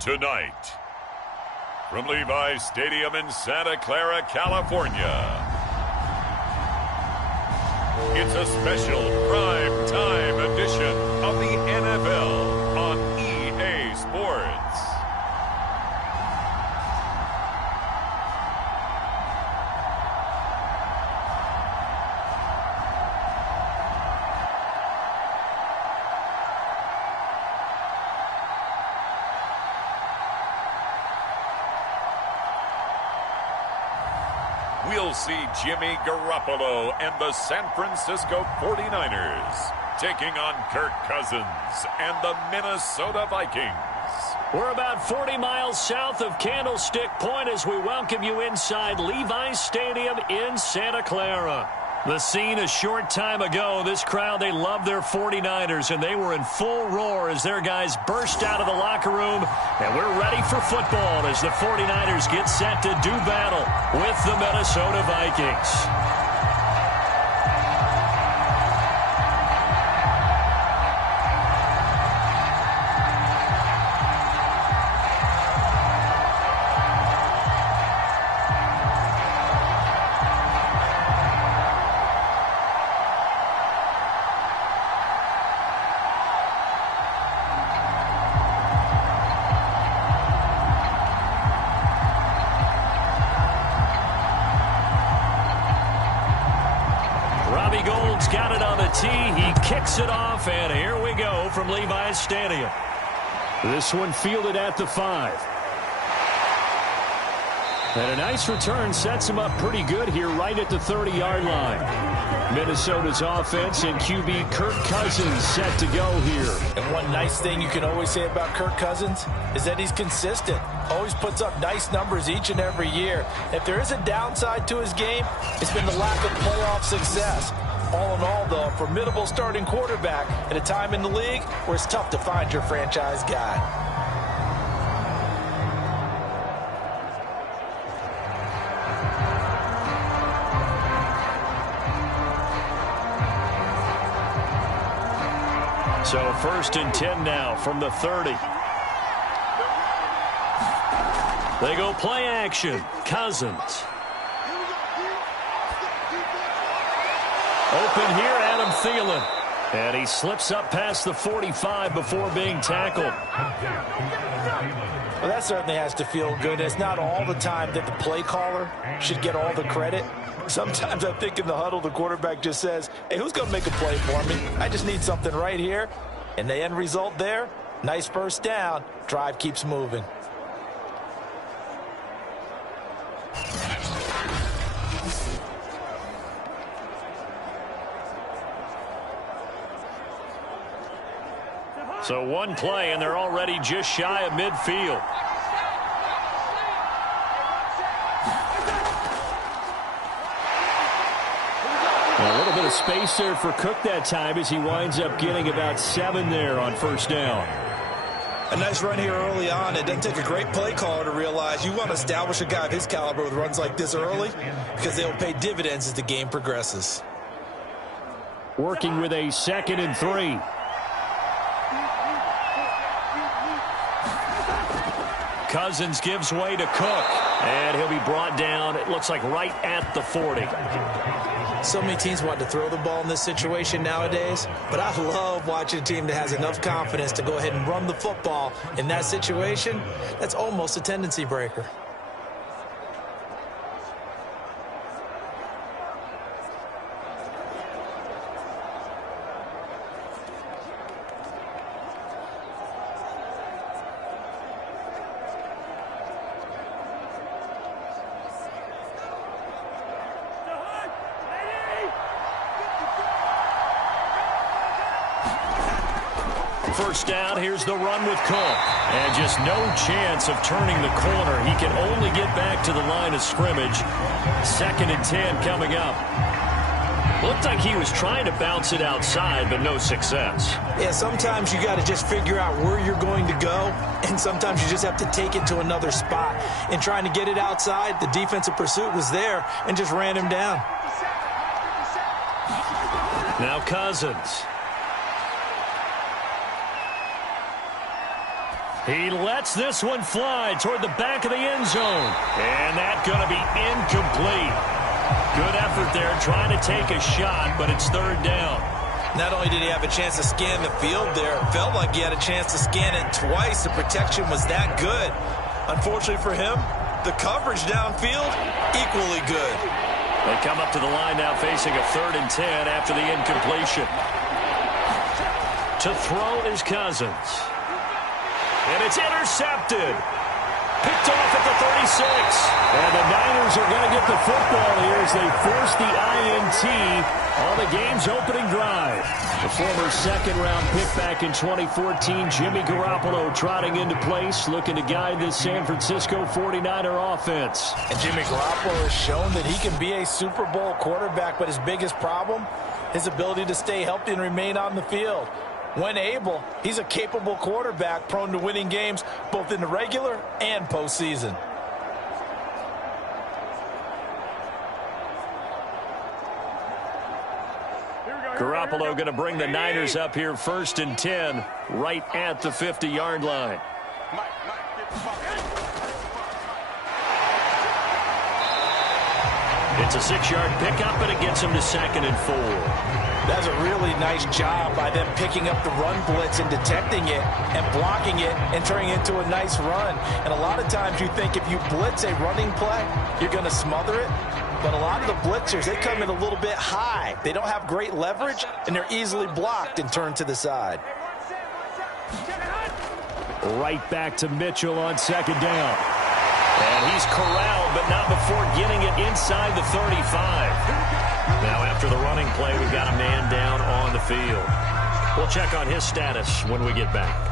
Tonight, from Levi's Stadium in Santa Clara, California, it's a special prime time edition of the NFL on EA Sports. We'll see Jimmy Garoppolo and the San Francisco 49ers taking on Kirk Cousins and the Minnesota Vikings. We're about 40 miles south of Candlestick Point as we welcome you inside Levi's Stadium in Santa Clara. The scene a short time ago, this crowd, they love their 49ers, and they were in full roar as their guys burst out of the locker room. And we're ready for football as the 49ers get set to do battle with the Minnesota Vikings. Got it on the tee. He kicks it off, and here we go from Levi's Stadium. This one fielded at the 5. And a nice return sets him up pretty good here right at the 30-yard line. Minnesota's offense and QB Kirk Cousins set to go here. And one nice thing you can always say about Kirk Cousins is that he's consistent. Always puts up nice numbers each and every year. If there is a downside to his game, it's been the lack of playoff success. All in all, though, a formidable starting quarterback at a time in the league where it's tough to find your franchise guy. So 1st and 10 now from the 30. They go play action. Cousins. Open here, Adam Thielen. And he slips up past the 45 before being tackled. Well, that certainly has to feel good. It's not all the time that the play caller should get all the credit. Sometimes I think in the huddle, the quarterback just says, hey, who's going to make a play for me? I just need something right here. And the end result there, nice first down. Drive keeps moving. So one play, and they're already just shy of midfield. A little bit of space there for Cook that time as he winds up getting about 7 there on first down. A nice run here early on. It doesn't take a great play caller to realize you want to establish a guy of his caliber with runs like this early because they'll pay dividends as the game progresses. Working with a 2nd and 3. Cousins gives way to Cook, and he'll be brought down, it looks like, right at the 40. So many teams want to throw the ball in this situation nowadays, but I love watching a team that has enough confidence to go ahead and run the football. In that situation, that's almost a tendency breaker. First down, here's the run with Cook. And just no chance of turning the corner. He can only get back to the line of scrimmage. 2nd and 10 coming up. Looked like he was trying to bounce it outside, but no success. Yeah, sometimes you got to just figure out where you're going to go, and sometimes you just have to take it to another spot. In trying to get it outside, the defensive pursuit was there and just ran him down. Now Cousins. He lets this one fly toward the back of the end zone. And that's going to be incomplete. Good effort there trying to take a shot, but it's third down. Not only did he have a chance to scan the field there, it felt like he had a chance to scan it twice. The protection was that good. Unfortunately for him, the coverage downfield, equally good. They come up to the line now facing a 3rd and 10 after the incompletion. To throw is Cousins. And it's intercepted. Picked off at the 36. And the Niners are going to get the football here as they force the INT on the game's opening drive. The former 2nd-round pick back in 2014, Jimmy Garoppolo trotting into place, looking to guide this San Francisco 49er offense. And Jimmy Garoppolo has shown that he can be a Super Bowl quarterback, but his biggest problem, his ability to stay healthy and remain on the field. When able, he's a capable quarterback prone to winning games both in the regular and postseason. Garoppolo going to bring the Niners up here 1st and 10 right at the 50-yard line. It's a 6-yard pickup, and it gets him to 2nd and 4. That's a really nice job by them picking up the run blitz and detecting it and blocking it and turning it into a nice run. And a lot of times you think if you blitz a running play, you're going to smother it. But a lot of the blitzers, they come in a little bit high. They don't have great leverage, and they're easily blocked and turned to the side. Right back to Mitchell on 2nd down. And he's corralled, but not before getting it inside the 35. Now, after the running play, we've got a man down on the field. We'll check on his status when we get back.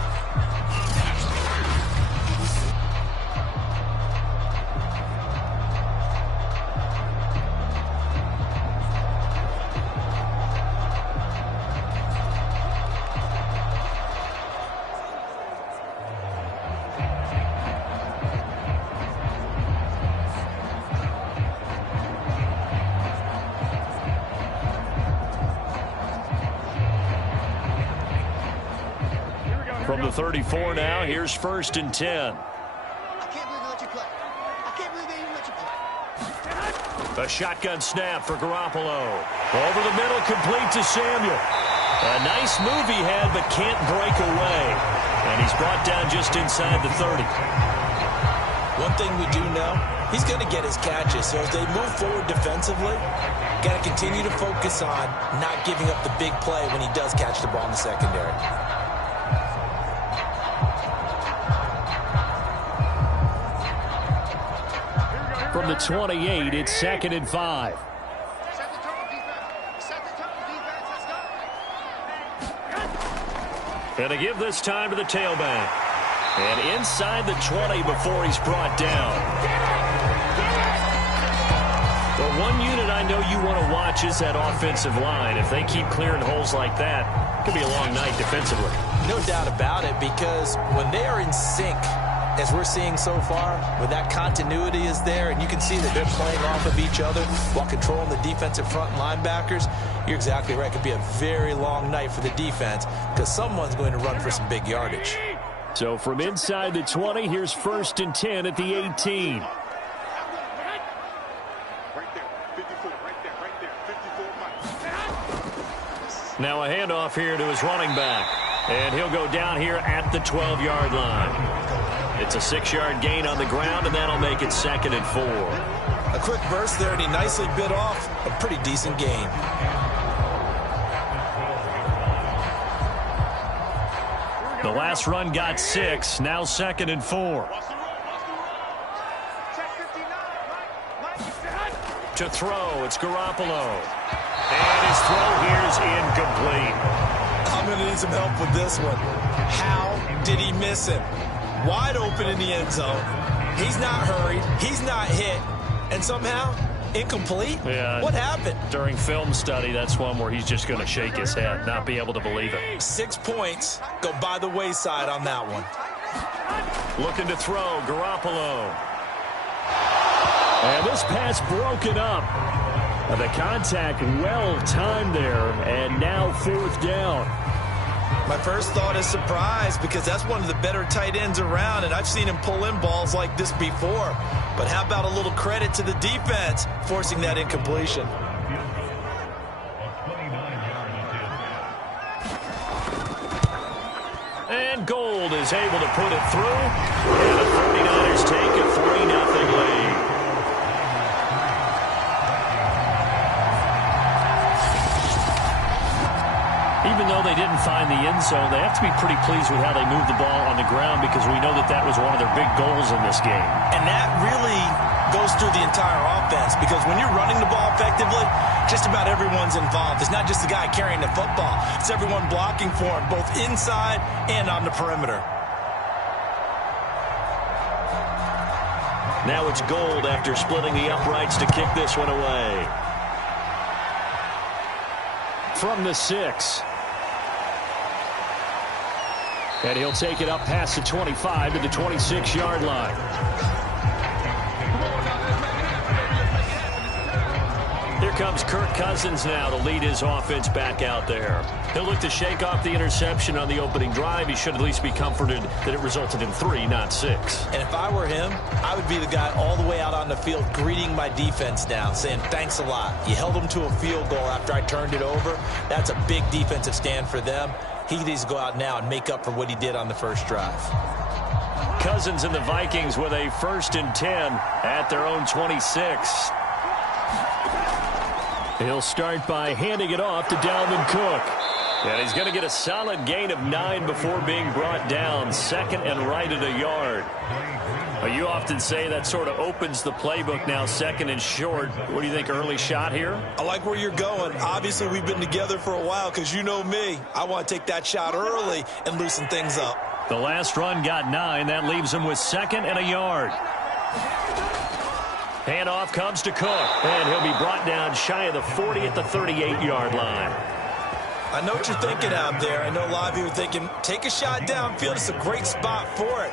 From the 34 now, here's 1st and 10. I can't believe they let you play. I can't believe they even let you play. A shotgun snap for Garoppolo. Over the middle, complete to Samuel. A nice move he had, but can't break away. And he's brought down just inside the 30. One thing we do know, he's going to get his catches. So as they move forward defensively, got to continue to focus on not giving up the big play when he does catch the ball in the secondary. From the 28, it's 2nd and 5. Set the tone, defense. Set the tone, defense. Let's go. And to give this time to the tailback. And inside the 20 before he's brought down. Well, one unit I know you want to watch is that offensive line. If they keep clearing holes like that, it could be a long night defensively. No doubt about it, because when they are in sync, as we're seeing so far, where that continuity is there, and you can see that they're playing off of each other while controlling the defensive front linebackers, you're exactly right. It could be a very long night for the defense because someone's going to run for some big yardage. So from inside the 20, here's 1st and 10 at the 18. Now a handoff here to his running back. And he'll go down here at the 12-yard line. It's a 6-yard gain on the ground, and that'll make it 2nd and 4. A quick burst there, and he nicely bit off a pretty decent gain. The last run got 6, now 2nd and 4. To throw, it's Garoppolo. And his throw here is incomplete. I'm going to need some help with this one. How did he miss him? Wide open in the end zone. He's not hurried. He's not hit. And somehow, incomplete? Yeah. What happened? During film study, that's one where he's just going to shake his head, not be able to believe it. 6 points go by the wayside on that one. Looking to throw, Garoppolo. And this pass broken up. The contact well timed there, and now 4th down. My first thought is surprise, because that's one of the better tight ends around, and I've seen him pull in balls like this before. But how about a little credit to the defense forcing that incompletion? And Gold is able to put it through, and the 49ers take a 3-0 lead. Even though they didn't find the end zone, they have to be pretty pleased with how they moved the ball on the ground, because we know that that was one of their big goals in this game. And that really goes through the entire offense, because when you're running the ball effectively, just about everyone's involved. It's not just the guy carrying the football. It's everyone blocking for him, both inside and on the perimeter. Now it's Gold after splitting the uprights to kick this one away. From the 6. And he'll take it up past the 25 to the 26-yard line. Here comes Kirk Cousins now to lead his offense back out there. He'll look to shake off the interception on the opening drive. He should at least be comforted that it resulted in 3, not 6. And if I were him, I would be the guy all the way out on the field greeting my defense down, saying, thanks a lot. You held them to a field goal after I turned it over. That's a big defensive stand for them. He needs to go out now and make up for what he did on the first drive. Cousins and the Vikings with a 1st and 10 at their own 26. He'll start by handing it off to Dalvin Cook. And he's going to get a solid gain of 9 before being brought down. 2nd and right at a yard. You often say that sort of opens the playbook now, 2nd and short. What do you think, early shot here? I like where you're going. Obviously, we've been together for a while, because you know me. I want to take that shot early and loosen things up. The last run got 9. That leaves him with 2nd and a yard. Handoff comes to Cook, and he'll be brought down shy of the 40 at the 38-yard line. I know what you're thinking out there. I know a lot of you are thinking, take a shot downfield. It's a great spot for it.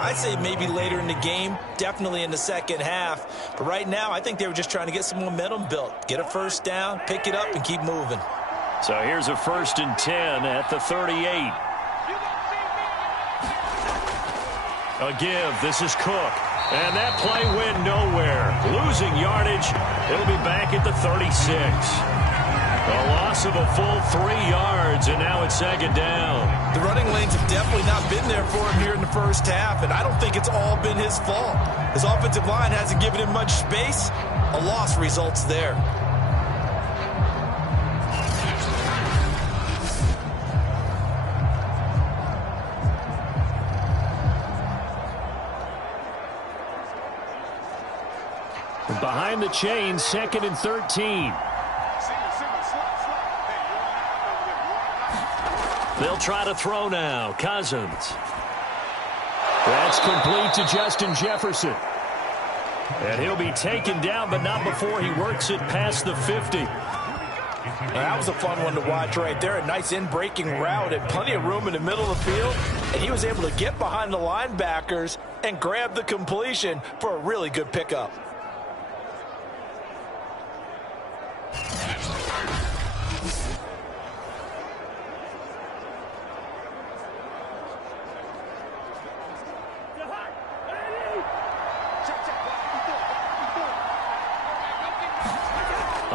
I'd say maybe later in the game, definitely in the second half. But right now, I think they were just trying to get some momentum built. Get a first down, pick it up, and keep moving. So here's a 1st and 10 at the 38. A give. This is Cook. And that play went nowhere. Losing yardage. It'll be back at the 36. A loss of a full 3 yards, and now it's 2nd down. The running lanes have definitely not been there for him here in the first half, and I don't think it's all been his fault. His offensive line hasn't given him much space. A loss results there. Behind the chain, 2nd and 13. They'll try to throw now. Cousins. That's complete to Justin Jefferson. And he'll be taken down, but not before he works it past the 50. That was a fun one to watch right there. A nice in-breaking route and plenty of room in the middle of the field. And he was able to get behind the linebackers and grab the completion for a really good pickup.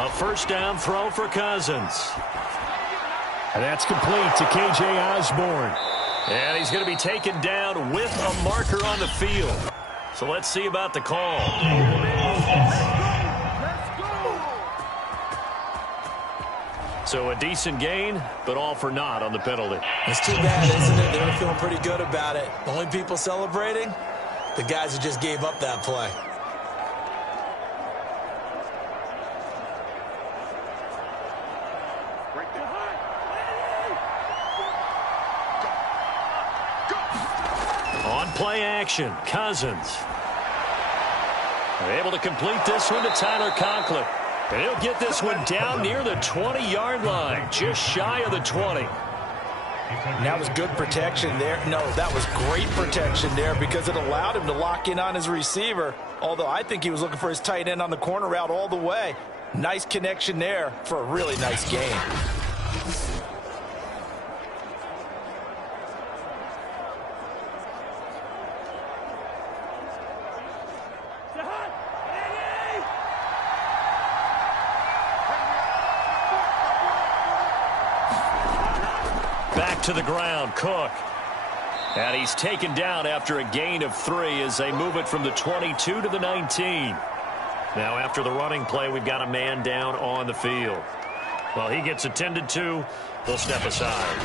A first down throw for Cousins. And that's complete to K.J. Osborne. And he's going to be taken down with a marker on the field. So let's see about the call. So a decent gain, but all for naught on the penalty. It's too bad, isn't it? They were feeling pretty good about it. The only people celebrating, the guys who just gave up that play. On play action, Cousins. Able to complete this one to Tyler Conklin. And he'll get this one down near the 20-yard line, just shy of the 20. And that was good protection there. No, that was great protection there because it allowed him to lock in on his receiver, although I think he was looking for his tight end on the corner route all the way. Nice connection there for a really nice gain. back to the ground. Cook. And he's taken down after a gain of 3 as they move it from the 22 to the 19. Now after the running play, we've got a man down on the field. Well, he gets attended to. We'll step aside.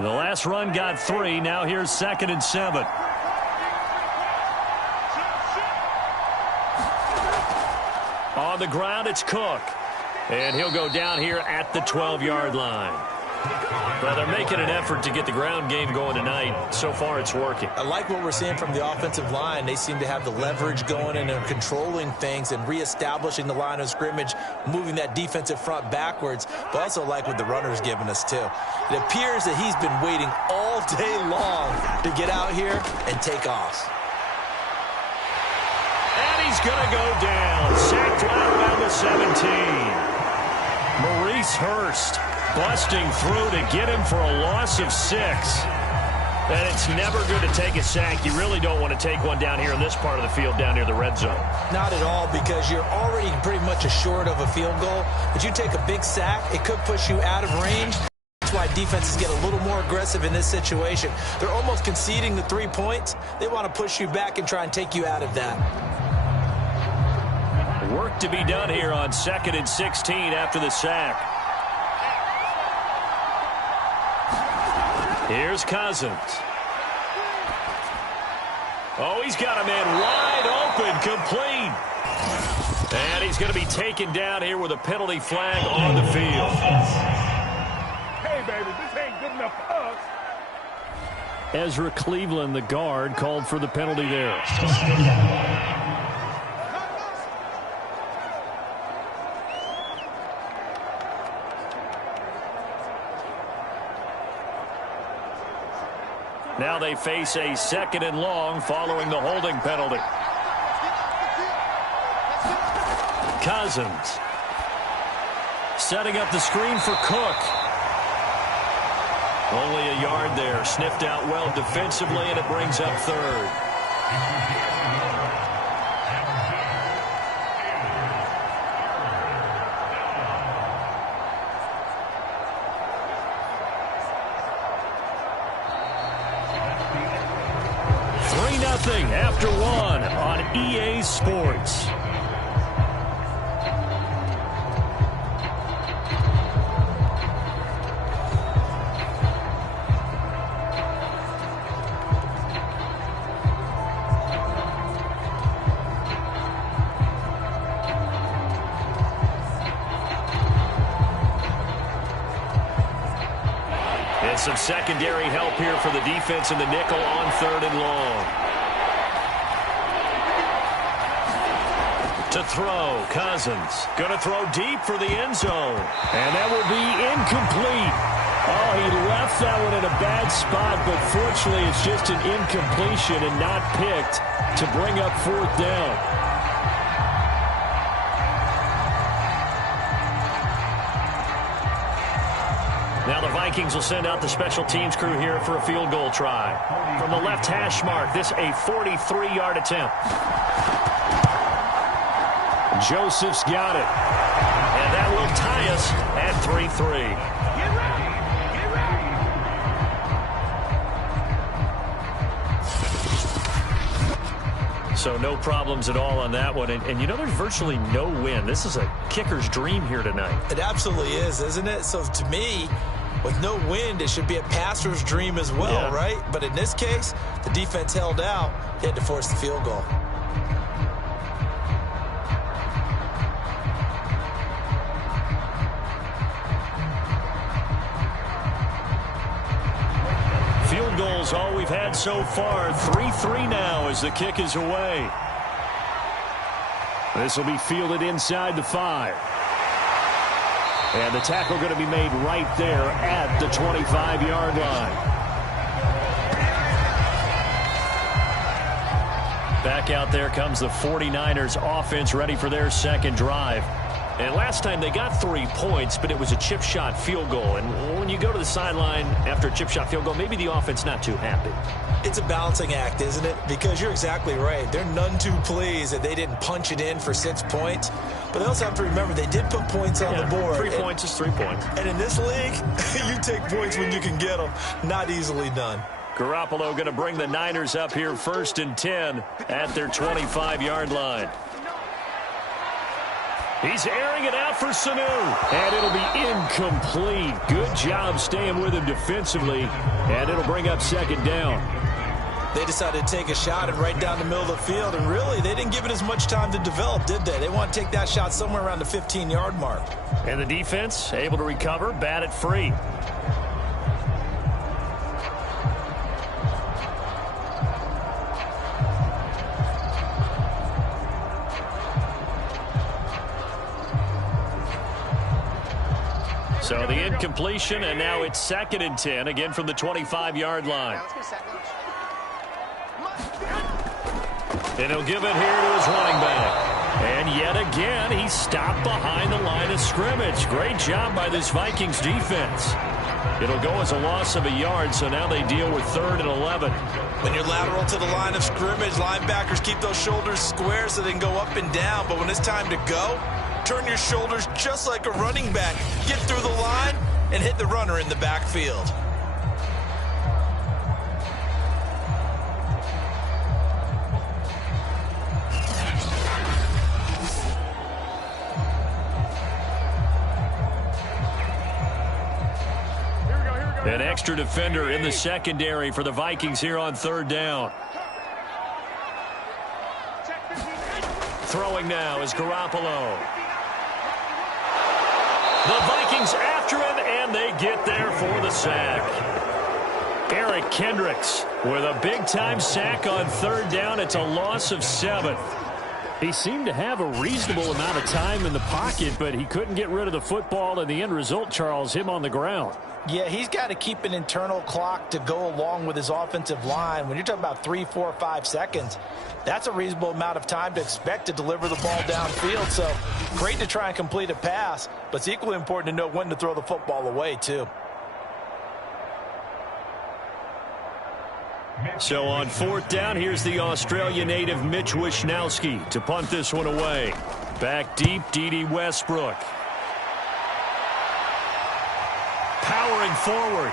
The last run got 3. Now here's 2nd and 7. On the ground, it's Cook. And he'll go down here at the 12-yard line. Well, they're making an effort to get the ground game going tonight. So far, it's working. I like what we're seeing from the offensive line. They seem to have the leverage going and they're controlling things and reestablishing the line of scrimmage, moving that defensive front backwards, but also like what the runner's giving us, too. It appears that he's been waiting all day long to get out here and take off. And he's going to go down. Sacked right around the 17. Maurice Hurst busting through to get him for a loss of 6. And it's never good to take a sack. You really don't want to take one down here in this part of the field down near the red zone. Not at all, because you're already pretty much assured of a field goal. But you take a big sack, it could push you out of range. That's why defenses get a little more aggressive in this situation. They're almost conceding the 3 points. They want to push you back and try and take you out of that. Work to be done here on 2nd and 16 after the sack. Here's Cousins. Oh, he's got a man wide open, complete. And he's going to be taken down here with a penalty flag on the field. Hey, baby, this ain't good enough for us. Ezra Cleveland, the guard, called for the penalty there. Now they face a 2nd and long following the holding penalty. Cousins setting up the screen for Cook. Only a yard there. Sniffed out well defensively, and it brings up 3rd. After 1 on EA Sports. And some secondary help here for the defense in the nickel on 3rd and long. To throw, Cousins. Going to throw deep for the end zone. And that will be incomplete. Oh, he left that one in a bad spot, but fortunately it's just an incompletion and not picked to bring up 4th down. Now the Vikings will send out the special teams crew here for a field goal try. From the left hash mark, this a 43-yard attempt. Joseph's got it. And that will tie us at 3-3. So no problems at all on that one. And you know, there's virtually no wind. This is a kicker's dream here tonight. It absolutely is, isn't it? So to me, with no wind, it should be a passer's dream as well, right? But in this case, the defense held out. He had to force the field goal. Field goals all we've had so far. 3-3 now as the kick is away. This will be fielded inside the 5. And the tackle going to be made right there at the 25-yard line. Back out there comes the 49ers offense ready for their second drive. And last time they got 3 points, but it was a chip shot field goal. And when you go to the sideline after a chip shot field goal, maybe the offense not too happy. It's a balancing act, isn't it? Because you're exactly right. They're none too pleased that they didn't punch it in for 6 points. But they also have to remember they did put points on the board. 3 points is 3 points. And in this league, you take points when you can get them. Not easily done. Garoppolo going to bring the Niners up here 1st and 10 at their 25-yard line. He's airing it out for Sanu. And it'll be incomplete. Good job staying with him defensively. And it'll bring up 2nd down. They decided to take a shot and right down the middle of the field. And really, they didn't give it as much time to develop, did they? They want to take that shot somewhere around the 15-yard mark. And the defense able to recover, bat it free. So the incompletion, and now it's 2nd and 10, again from the 25-yard line. And he'll give it here to his running back. And yet again, he's stopped behind the line of scrimmage. Great job by this Vikings defense. It'll go as a loss of a yard, so now they deal with 3rd and 11. When you're lateral to the line of scrimmage, linebackers keep those shoulders square so they can go up and down. But when it's time to go, turn your shoulders just like a running back. Get through the line and hit the runner in the backfield. An extra defender in the secondary for the Vikings here on 3rd down. Throwing now is Garoppolo. The Vikings after him, and they get there for the sack. Eric Kendricks with a big-time sack on 3rd down. It's a loss of 7. He seemed to have a reasonable amount of time in the pocket, but he couldn't get rid of the football, and the end result, Charles, him on the ground. Yeah, he's got to keep an internal clock to go along with his offensive line. When you're talking about 3, 4, 5 seconds, that's a reasonable amount of time to expect to deliver the ball downfield. So great to try and complete a pass, but it's equally important to know when to throw the football away, too. So on 4th down, here's the Australia native Mitch Wishnowsky to punt this one away. Back deep, D.D. Westbrook. Powering forward.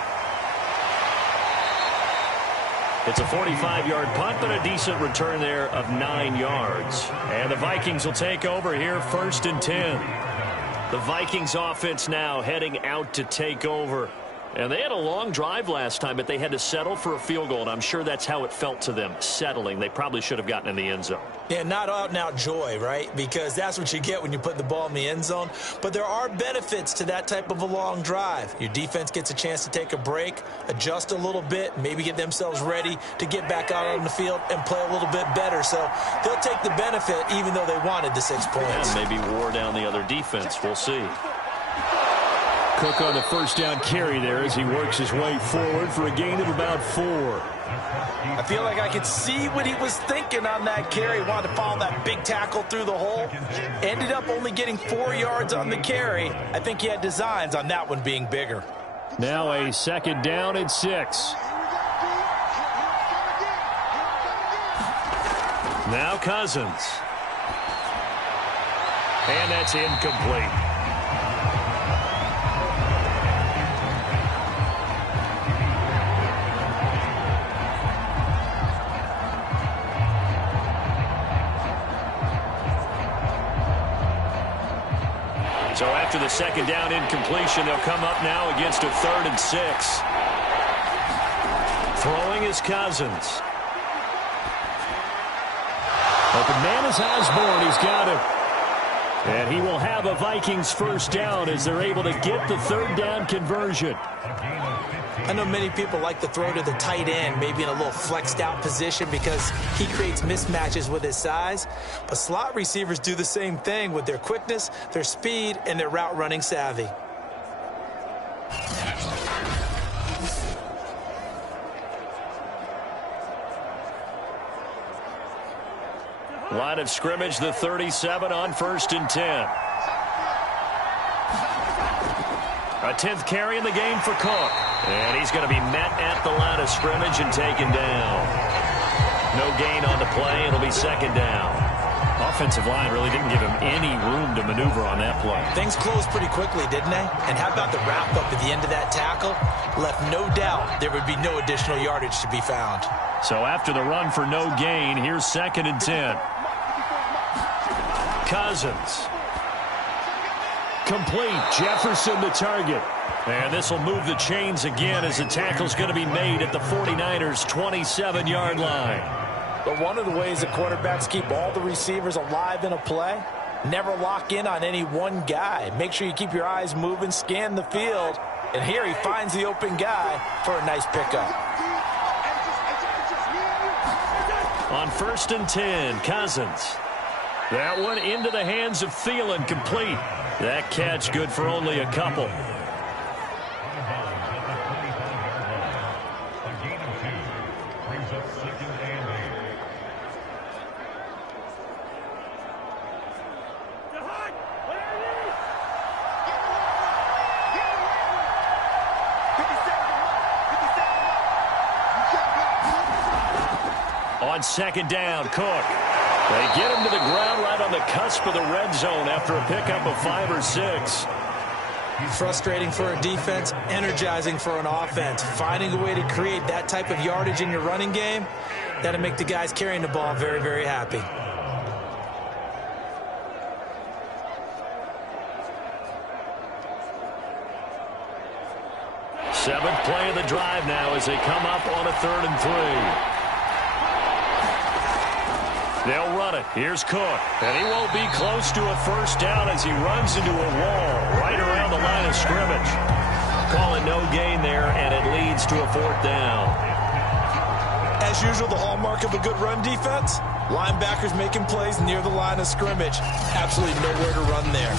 It's a 45-yard punt, but a decent return there of 9 yards. And the Vikings will take over here 1st and 10. The Vikings offense now heading out to take over. And they had a long drive last time, but they had to settle for a field goal, and I'm sure that's how it felt to them, settling. They probably should have gotten in the end zone. Yeah, not out-and-out joy, right? Because that's what you get when you put the ball in the end zone. But there are benefits to that type of a long drive. Your defense gets a chance to take a break, adjust a little bit, maybe get themselves ready to get back out on the field and play a little bit better. So they'll take the benefit even though they wanted the 6 points. And maybe wore down the other defense. We'll see. Cook on the 1st down carry there as he works his way forward for a gain of about 4. I feel like I could see what he was thinking on that carry. Wanted to follow that big tackle through the hole. Ended up only getting 4 yards on the carry. I think he had designs on that one being bigger. Now a 2nd down and 6. Now Cousins. And that's incomplete. So after the 2nd down incompletion, they'll come up now against a 3rd and 6. Throwing is Cousins. Open man is Osborne. He's got him. And he will have a Vikings 1st down as they're able to get the 3rd down conversion. I know many people like to throw to the tight end, maybe in a little flexed out position because he creates mismatches with his size. But slot receivers do the same thing with their quickness, their speed, and their route running savvy. Line of scrimmage, the 37 on 1st and 10. A 10th carry in the game for Cook. And he's going to be met at the line of scrimmage and taken down. No gain on the play. It'll be 2nd down. Offensive line really didn't give him any room to maneuver on that play. Things closed pretty quickly, didn't they? And how about the wrap-up at the end of that tackle? Left no doubt there would be no additional yardage to be found. So after the run for no gain, here's 2nd and 10. Cousins. Complete. Jefferson the target. And this will move the chains again as the tackle's going to be made at the 49ers' 27-yard line. But one of the ways the quarterbacks keep all the receivers alive in a play, never lock in on any one guy. Make sure you keep your eyes moving, scan the field. And here he finds the open guy for a nice pickup. On 1st and 10, Cousins. That one into the hands of Thielen, complete. That catch good for only a couple. On 2nd down, Cook. They get him to the ground right on the cusp of the red zone after a pickup of 5 or 6. Frustrating for a defense, energizing for an offense. Finding a way to create that type of yardage in your running game, that'll make the guys carrying the ball very, very happy. Seventh play of the drive now as they come up on a 3rd and 3. They'll run it. Here's Cook. And he won't be close to a 1st down as he runs into a wall right around the line of scrimmage. Calling no gain there, and it leads to a 4th down. As usual, the hallmark of a good run defense, linebackers making plays near the line of scrimmage. Absolutely nowhere to run there.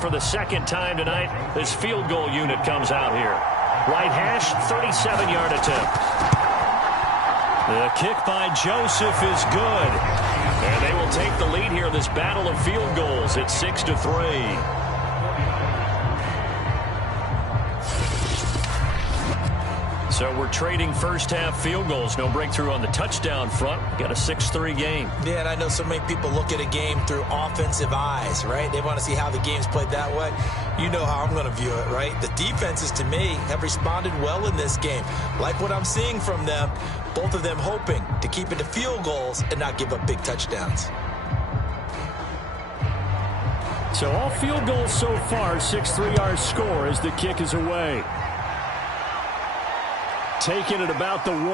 For the 2nd time tonight, this field goal unit comes out here. Right hash, 37-yard attempt. The kick by Joseph is good. And they will take the lead here in this battle of field goals at 6-3. So we're trading first-half field goals. No breakthrough on the touchdown front. Got a 6-3 game. Yeah, and I know so many people look at a game through offensive eyes, right? They want to see how the game's played that way. You know how I'm going to view it, right? The defenses, to me, have responded well in this game. Like what I'm seeing from them, both of them hoping to keep it to field goals and not give up big touchdowns. So all field goals so far, 6-3 our score as the kick is away. Taking it about the 1. And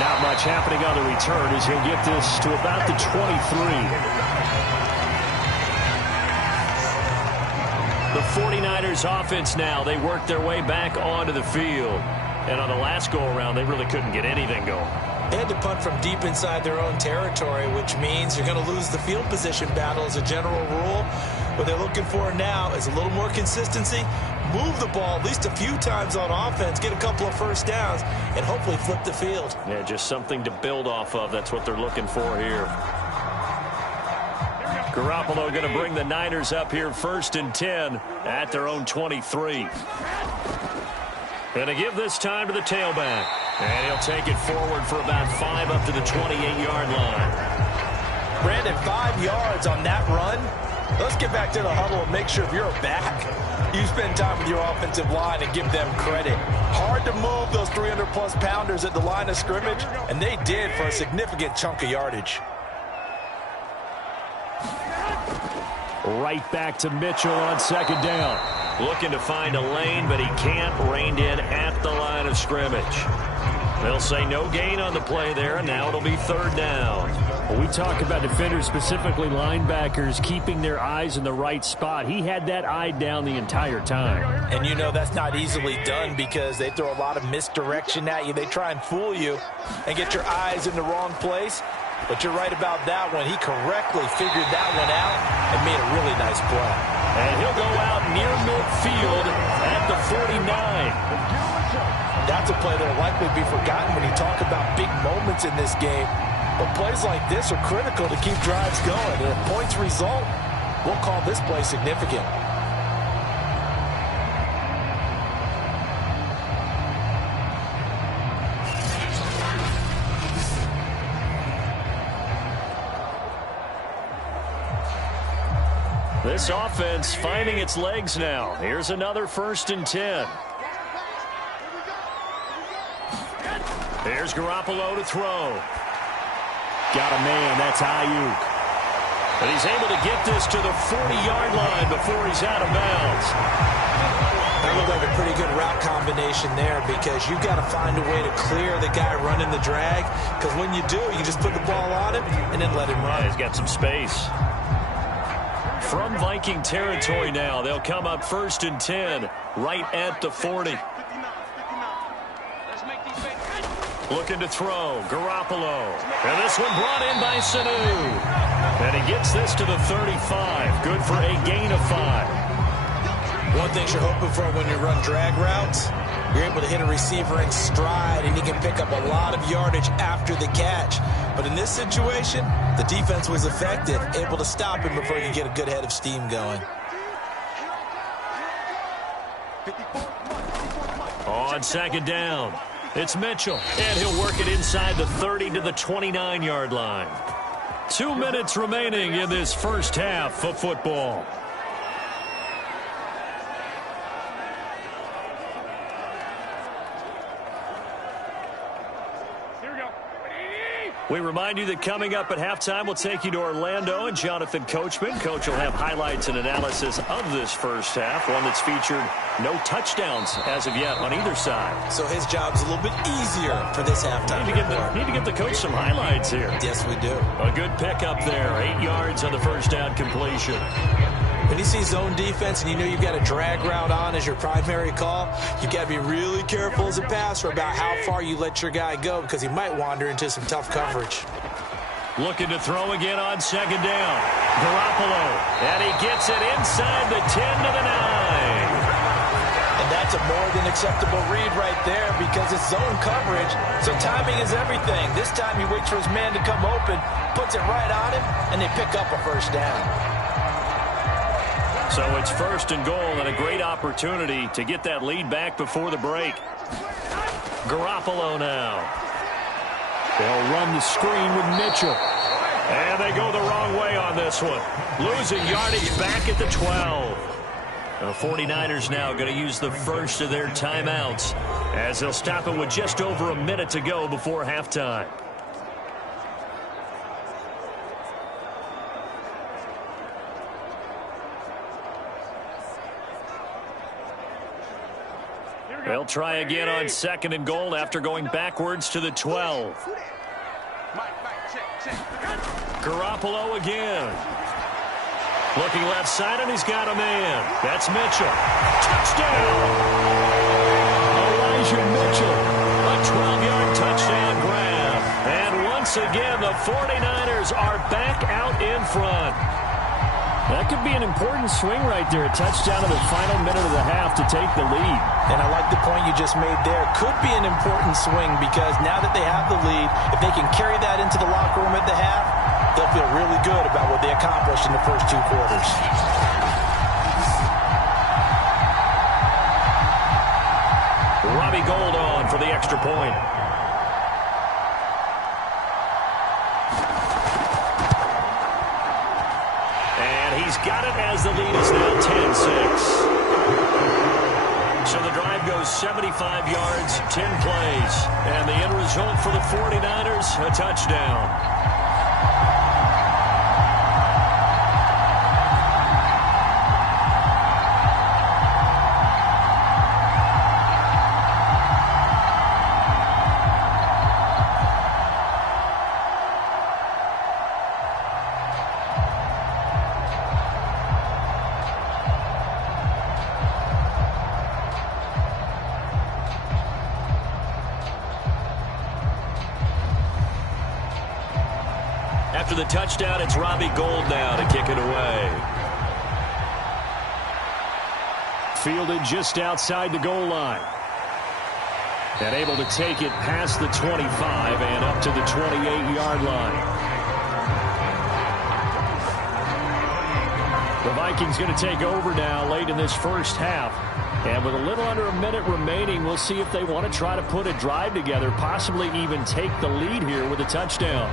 not much happening on the return as he'll get this to about the 23. The 49ers offense now, they work their way back onto the field. And on the last go-around, they really couldn't get anything going. They had to punt from deep inside their own territory, which means you're going to lose the field position battle as a general rule. What they're looking for now is a little more consistency, move the ball at least a few times on offense, get a couple of 1st downs, and hopefully flip the field. Yeah, just something to build off of. That's what they're looking for here. Garoppolo going to bring the Niners up here 1st and 10 at their own 23. Going to give this time to the tailback. And he'll take it forward for about 5 up to the 28-yard line. Brandon, 5 yards on that run. Let's get back to the huddle and make sure if you're a back, you spend time with your offensive line and give them credit. Hard to move those 300-plus pounders at the line of scrimmage, and they did for a significant chunk of yardage. Right back to Mitchell on 2nd down. Looking to find a lane, but he can't. Reined in at the line of scrimmage. They'll say no gain on the play there, and now it'll be third down. Well, we talk about defenders, specifically linebackers, keeping their eyes in the right spot. He had that eye down the entire time. And you know that's not easily done because they throw a lot of misdirection at you. They try and fool you and get your eyes in the wrong place. But you're right about that one. He correctly figured that one out and made a really nice play. And he'll go out near midfield at the 49. That's a play that will likely be forgotten when you talk about big moments in this game. But plays like this are critical to keep drives going. And if points result, we'll call this play significant. This offense finding its legs now. Here's another 1st and 10. Here's Garoppolo to throw. Got a man. That's Ayuk. But he's able to get this to the 40-yard line before he's out of bounds. That looked like a pretty good route combination there because you've got to find a way to clear the guy running the drag. Because when you do, you just put the ball on him and then let him run. Yeah, he's got some space. From Viking territory now, they'll come up 1st and 10 right at the 40. Looking to throw, Garoppolo. And this one brought in by Sanu. And he gets this to the 35. Good for a gain of 5. One thing you're hoping for when you run drag routes, you're able to hit a receiver in stride, and he can pick up a lot of yardage after the catch. But in this situation, the defense was effective, able to stop him before he could get a good head of steam going. On 2nd down, it's Mitchell. And he'll work it inside the 30 to the 29-yard line. 2 minutes remaining in this first half of football. We remind you that coming up at halftime, we'll take you to Orlando and Jonathan Coachman. Coach will have highlights and analysis of this first half, one that's featured no touchdowns as of yet on either side. So his job's a little bit easier for this halftime. Need to get the coach some highlights here. Yes, we do. A good pickup there, 8 yards on the first down completion. When you see zone defense and you know you've got a drag route on as your primary call, you've got to be really careful as a passer about how far you let your guy go because he might wander into some tough coverage. Looking to throw again on 2nd down. Garoppolo, and he gets it inside the 10 to the 9. And that's a more than acceptable read right there because it's zone coverage, so timing is everything. This time he waits for his man to come open, puts it right on him, and they pick up a first down. So it's 1st and goal and a great opportunity to get that lead back before the break. Garoppolo now. They'll run the screen with Mitchell. And they go the wrong way on this one. Losing yardage back at the 12. The 49ers now going to use the first of their timeouts as they'll stop it with just over a minute to go before halftime. They'll try again on 2nd and goal after going backwards to the 12. Garoppolo again. Looking left side, and he's got a man. That's Mitchell. Touchdown! Elijah Mitchell. A 12-yard touchdown grab. And once again, the 49ers are back out in front. That could be an important swing right there. A touchdown in the final minute of the half to take the lead. And I like the point you just made there. Could be an important swing because now that they have the lead, if they can carry that into the locker room at the half, they'll feel really good about what they accomplished in the first 2 quarters. Robbie Gould on for the extra point. He's got it as the lead is now 10-6. So the drive goes 75 yards, 10 plays. And the end result for the 49ers, a touchdown. the touchdown. It's Robbie Gould now to kick it away. Fielded just outside the goal line. And able to take it past the 25 and up to the 28-yard line. The Vikings going to take over now late in this first half. And with a little under a minute remaining, we'll see if they want to try to put a drive together, possibly even take the lead here with a touchdown.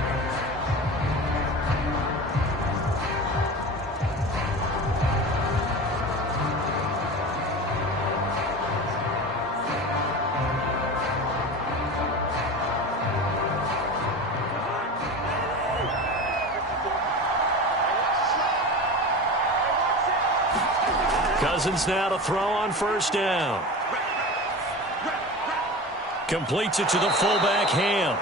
Cousins now to throw on first down. Completes it to the fullback, Ham.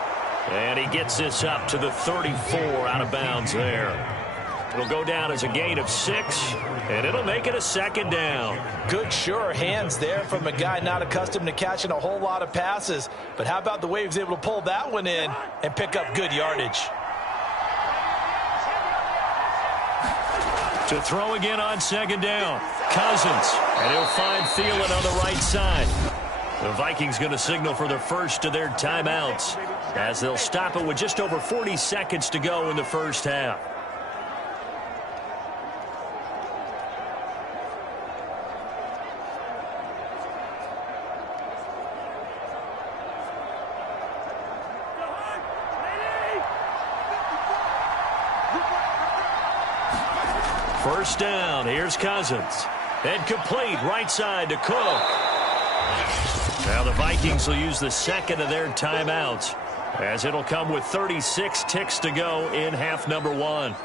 And he gets this up to the 34 out of bounds there. It'll go down as a gain of 6, and it'll make it a second down. Good, sure hands there from a guy not accustomed to catching a whole lot of passes. But how about the way he was able to pull that one in and pick up good yardage? To throw again on second down. Cousins, and he'll find Thielen on the right side. The Vikings going to signal for the first of their timeouts as they'll stop it with just over 40 seconds to go in the first half. First down, here's Cousins. And complete, right side to Cook. Now the Vikings will use the second of their timeouts, as it'll come with 36 ticks to go in half number 1.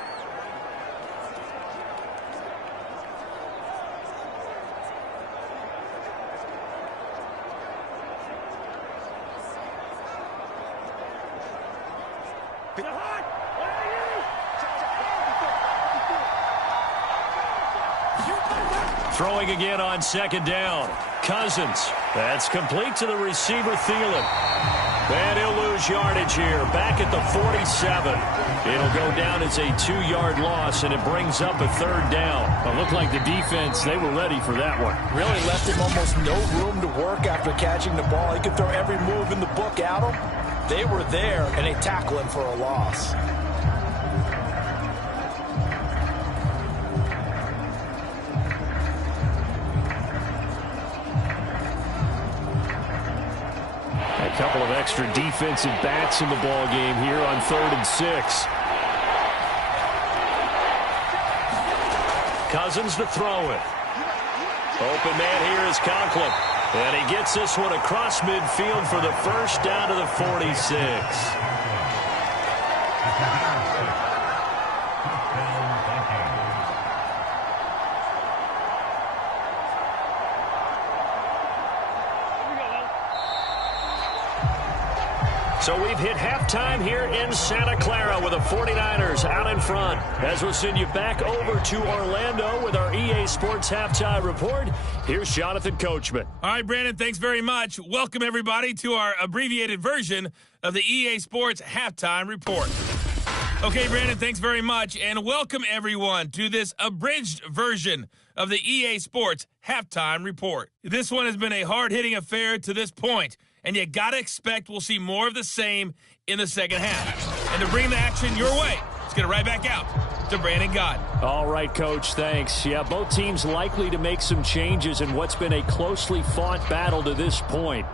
Throwing again on second down. Cousins. That's complete to the receiver, Thielen. And he'll lose yardage here. Back at the 47. It'll go down as a 2-yard loss, and it brings up a third down. It looked like the defense, they were ready for that one. Really left him almost no room to work after catching the ball. He could throw every move in the book at him. They were there, and they tackle him for a loss. A couple of extra defensive backs in the ball game here on 3rd and 6. Cousins to throw it. Open man here is Conklin. And he gets this one across midfield for the first down to the 46. So we've hit halftime here in Santa Clara with the 49ers out in front. As we'll send you back over to Orlando with our EA Sports Halftime Report, here's Jonathan Coachman. All right, Brandon, thanks very much. Welcome, everybody, to our abbreviated version of the EA Sports Halftime Report. Okay, Brandon, thanks very much, and welcome, everyone, to this abridged version of the EA Sports Halftime Report. This one has been a hard-hitting affair to this point, and you got to expect we'll see more of the same in the second half. And to bring the action your way, let's get it right back out to Brandon Gott. All right, Coach, thanks. Yeah, both teams likely to make some changes in what's been a closely fought battle to this point.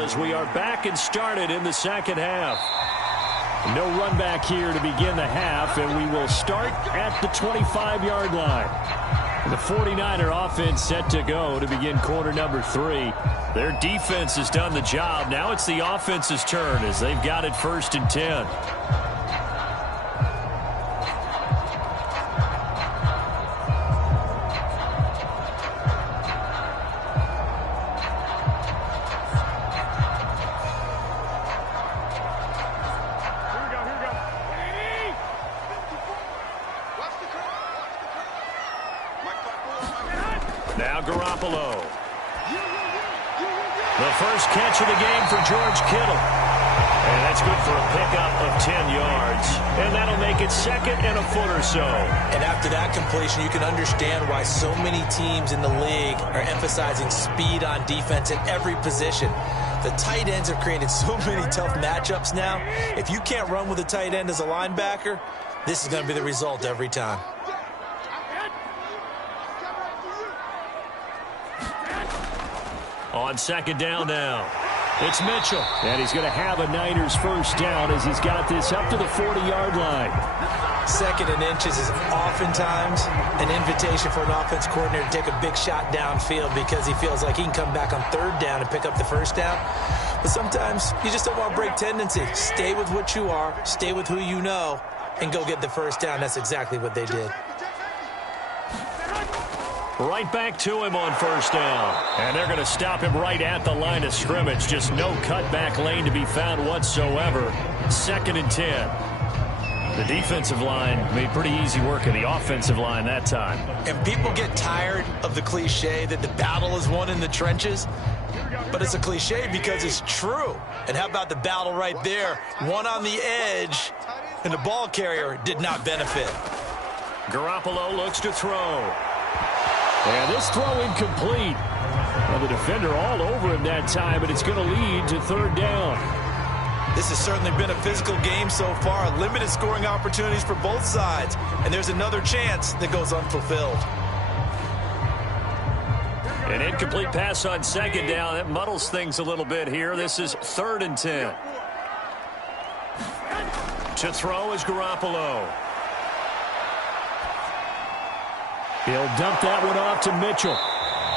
As we are back and started in the second half. No run back here to begin the half, and we will start at the 25-yard line. The 49er offense set to go to begin quarter number 3. Their defense has done the job. Now it's the offense's turn as they've got it 1st and 10. Now Garoppolo. The first catch of the game for George Kittle. And that's good for a pickup of 10 yards. And that'll make it 2nd and a foot or so. And after that completion, you can understand why so many teams in the league are emphasizing speed on defense in every position. The tight ends have created so many tough matchups now. If you can't run with a tight end as a linebacker, this is going to be the result every time. On 2nd down now, it's Mitchell. And he's going to have a Niners first down as he's got this up to the 40-yard line. 2nd and inches is oftentimes an invitation for an offense coordinator to take a big shot downfield because he feels like he can come back on 3rd down and pick up the first down. But sometimes you just don't want to break tendency. Stay with what you are, stay with who you know, and go get the first down. That's exactly what they did. Right back to him on 1st down. And they're going to stop him right at the line of scrimmage. Just no cutback lane to be found whatsoever. 2nd and 10. The defensive line made pretty easy work of the offensive line that time. And people get tired of the cliche that the battle is won in the trenches. But it's a cliche because it's true. And how about the battle right there? One on the edge, and the ball carrier did not benefit. Garoppolo looks to throw. And this throw incomplete. Well, the defender all over him that time, but it's going to lead to 3rd down. This has certainly been a physical game so far. Limited scoring opportunities for both sides. And there's another chance that goes unfulfilled. An incomplete pass on 2nd down. That muddles things a little bit here. This is 3rd and 10. To throw is Garoppolo. He'll dump that one off to Mitchell.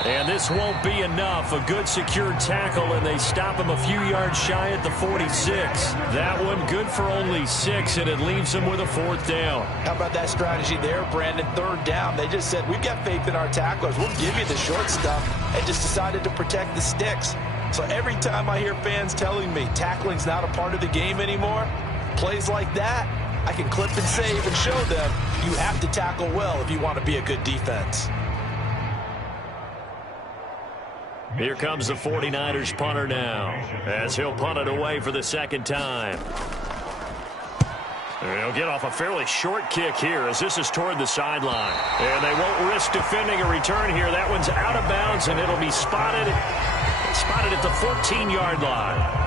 And this won't be enough. A good secured tackle, and they stop him a few yards shy at the 46. That one good for only 6, and it leaves him with a 4th down. How about that strategy there, Brandon? 3rd down. They just said, we've got faith in our tacklers. We'll give you the short stuff, and just decided to protect the sticks. So every time I hear fans telling me tackling's not a part of the game anymore, plays like that, I can clip and save and show them you have to tackle well if you want to be a good defense. Here comes the 49ers punter now, as he'll punt it away for the 2nd time. He'll get off a fairly short kick here as this is toward the sideline. And they won't risk defending a return here. That one's out of bounds, and it'll be spotted at the 14-yard line.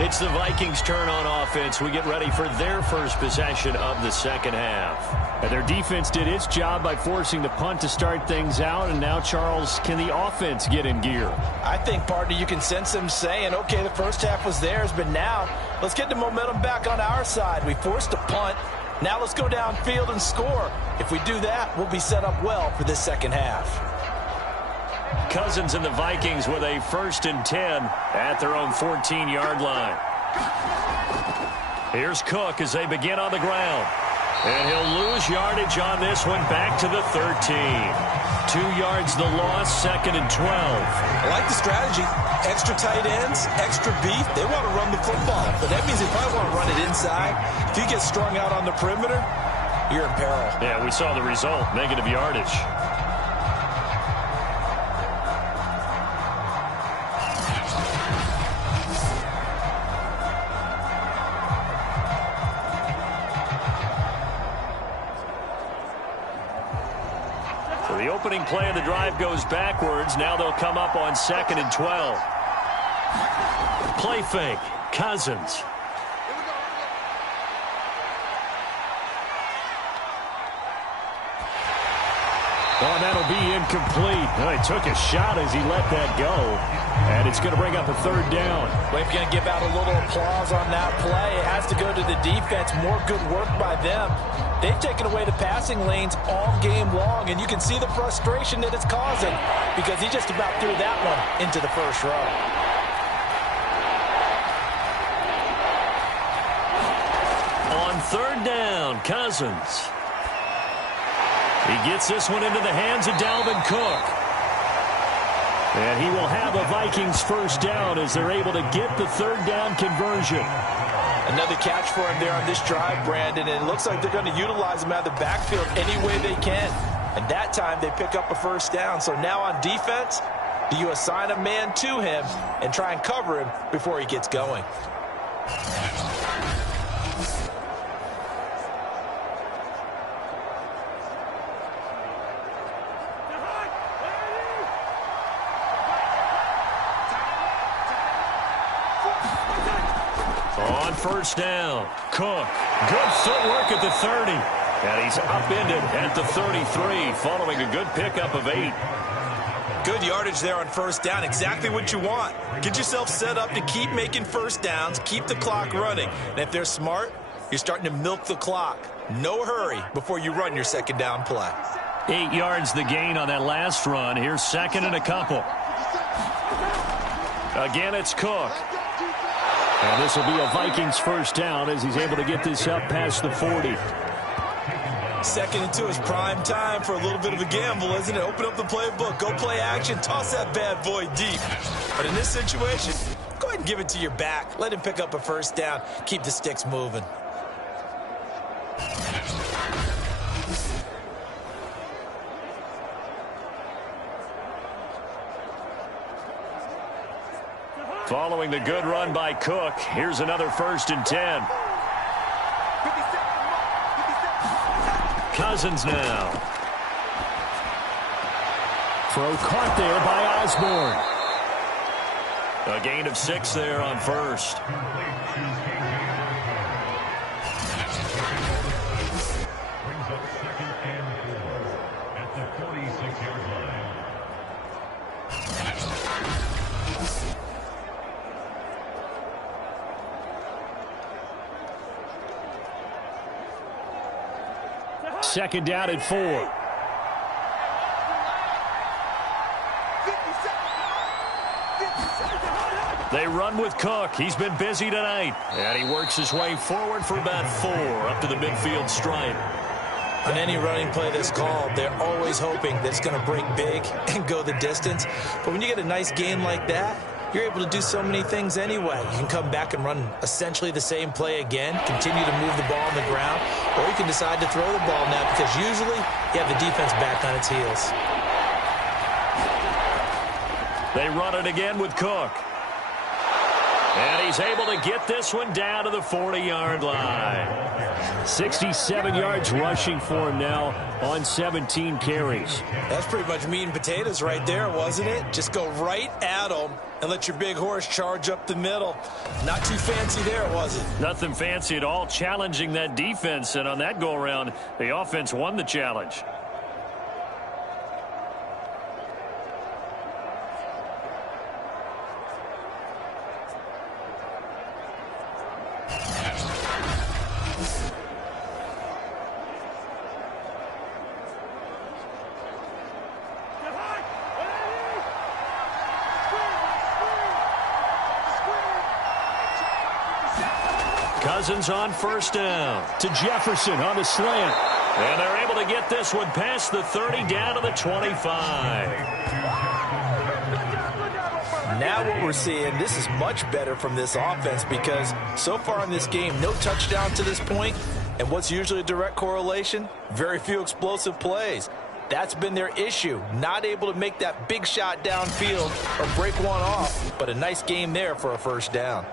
It's the Vikings' turn on offense. We get ready for their first possession of the 2nd half. And their defense did its job by forcing the punt to start things out. And now, Charles, can the offense get in gear? I think, partner, you can sense them saying, okay, the first half was theirs, but now let's get the momentum back on our side. We forced a punt. Now let's go downfield and score. If we do that, we'll be set up well for this 2nd half. Cousins and the Vikings with a 1st and 10 at their own 14-yard line. Here's Cook as they begin on the ground. And he'll lose yardage on this one back to the 13. 2 yards the loss, 2nd and 12. I like the strategy. Extra tight ends, extra beef. They want to run the football. But that means they probably want to run it inside. If you get strung out on the perimeter, you're in peril. Yeah, we saw the result, negative yardage. The opening play of the drive goes backwards. Now they'll come up on 2nd and 12. Play fake. Cousins. Oh, that'll be incomplete. Well, he took a shot as he let that go. And it's going to bring up a third down. We're going to give out a little applause on that play. It has to go to the defense. More good work by them. They've taken away the passing lanes all game long, and you can see the frustration that it's causing because he just about threw that one into the first row. On third down, Cousins. He gets this one into the hands of Dalvin Cook. And he will have a Vikings first down as they're able to get the third down conversion. Another catch for him there on this drive, Brandon, and it looks like they're going to utilize him out of the backfield any way they can. And that time they pick up a first down. So now on defense, do you assign a man to him and try and cover him before he gets going? On first down, Cook. Good footwork at the 30. And he's upended at the 33 following a good pickup of 8. Good yardage there on first down. Exactly what you want. Get yourself set up to keep making first downs, keep the clock running. And if they're smart, you're starting to milk the clock. No hurry before you run your second down play. 8 yards the gain on that last run. Here's second and a couple. Again, it's Cook. And this will be a Vikings first down as he's able to get this up past the 40. Second and 2 is prime time for a little bit of a gamble, isn't it? Open up the playbook, go play action, toss that bad boy deep. But in this situation, go ahead and give it to your back. Let him pick up a first down. Keep the sticks moving. Following the good run by Cook, here's another first and 10. Cousins now. Throw caught there by Osborne. A gain of 6 there on first. Brings up second and 4 at the 46-yard line. Second down and 4. They run with Cook. He's been busy tonight. And he works his way forward for about 4 up to the midfield stripe. On any running play that's called, they're always hoping that it's going to break big and go the distance. But when you get a nice game like that, you're able to do so many things anyway. You can come back and run essentially the same play again, continue to move the ball on the ground, or you can decide to throw the ball now because usually you have the defense back on its heels. They run it again with Cook. And he's able to get this one down to the 40-yard line. 67 yards rushing for him now on 17 carries. That's pretty much meat and potatoes right there, wasn't it? Just go right at them and let your big horse charge up the middle. Not too fancy there, was it? Nothing fancy at all, challenging that defense. And on that go-around, the offense won the challenge. Cousins on first down. To Jefferson on the slant. And they're able to get this one past the 30 down to the 25. Now what we're seeing, this is much better from this offense because so far in this game, no touchdown to this point. And what's usually a direct correlation? Very few explosive plays. That's been their issue. Not able to make that big shot downfield or break one off. But a nice game there for a first down.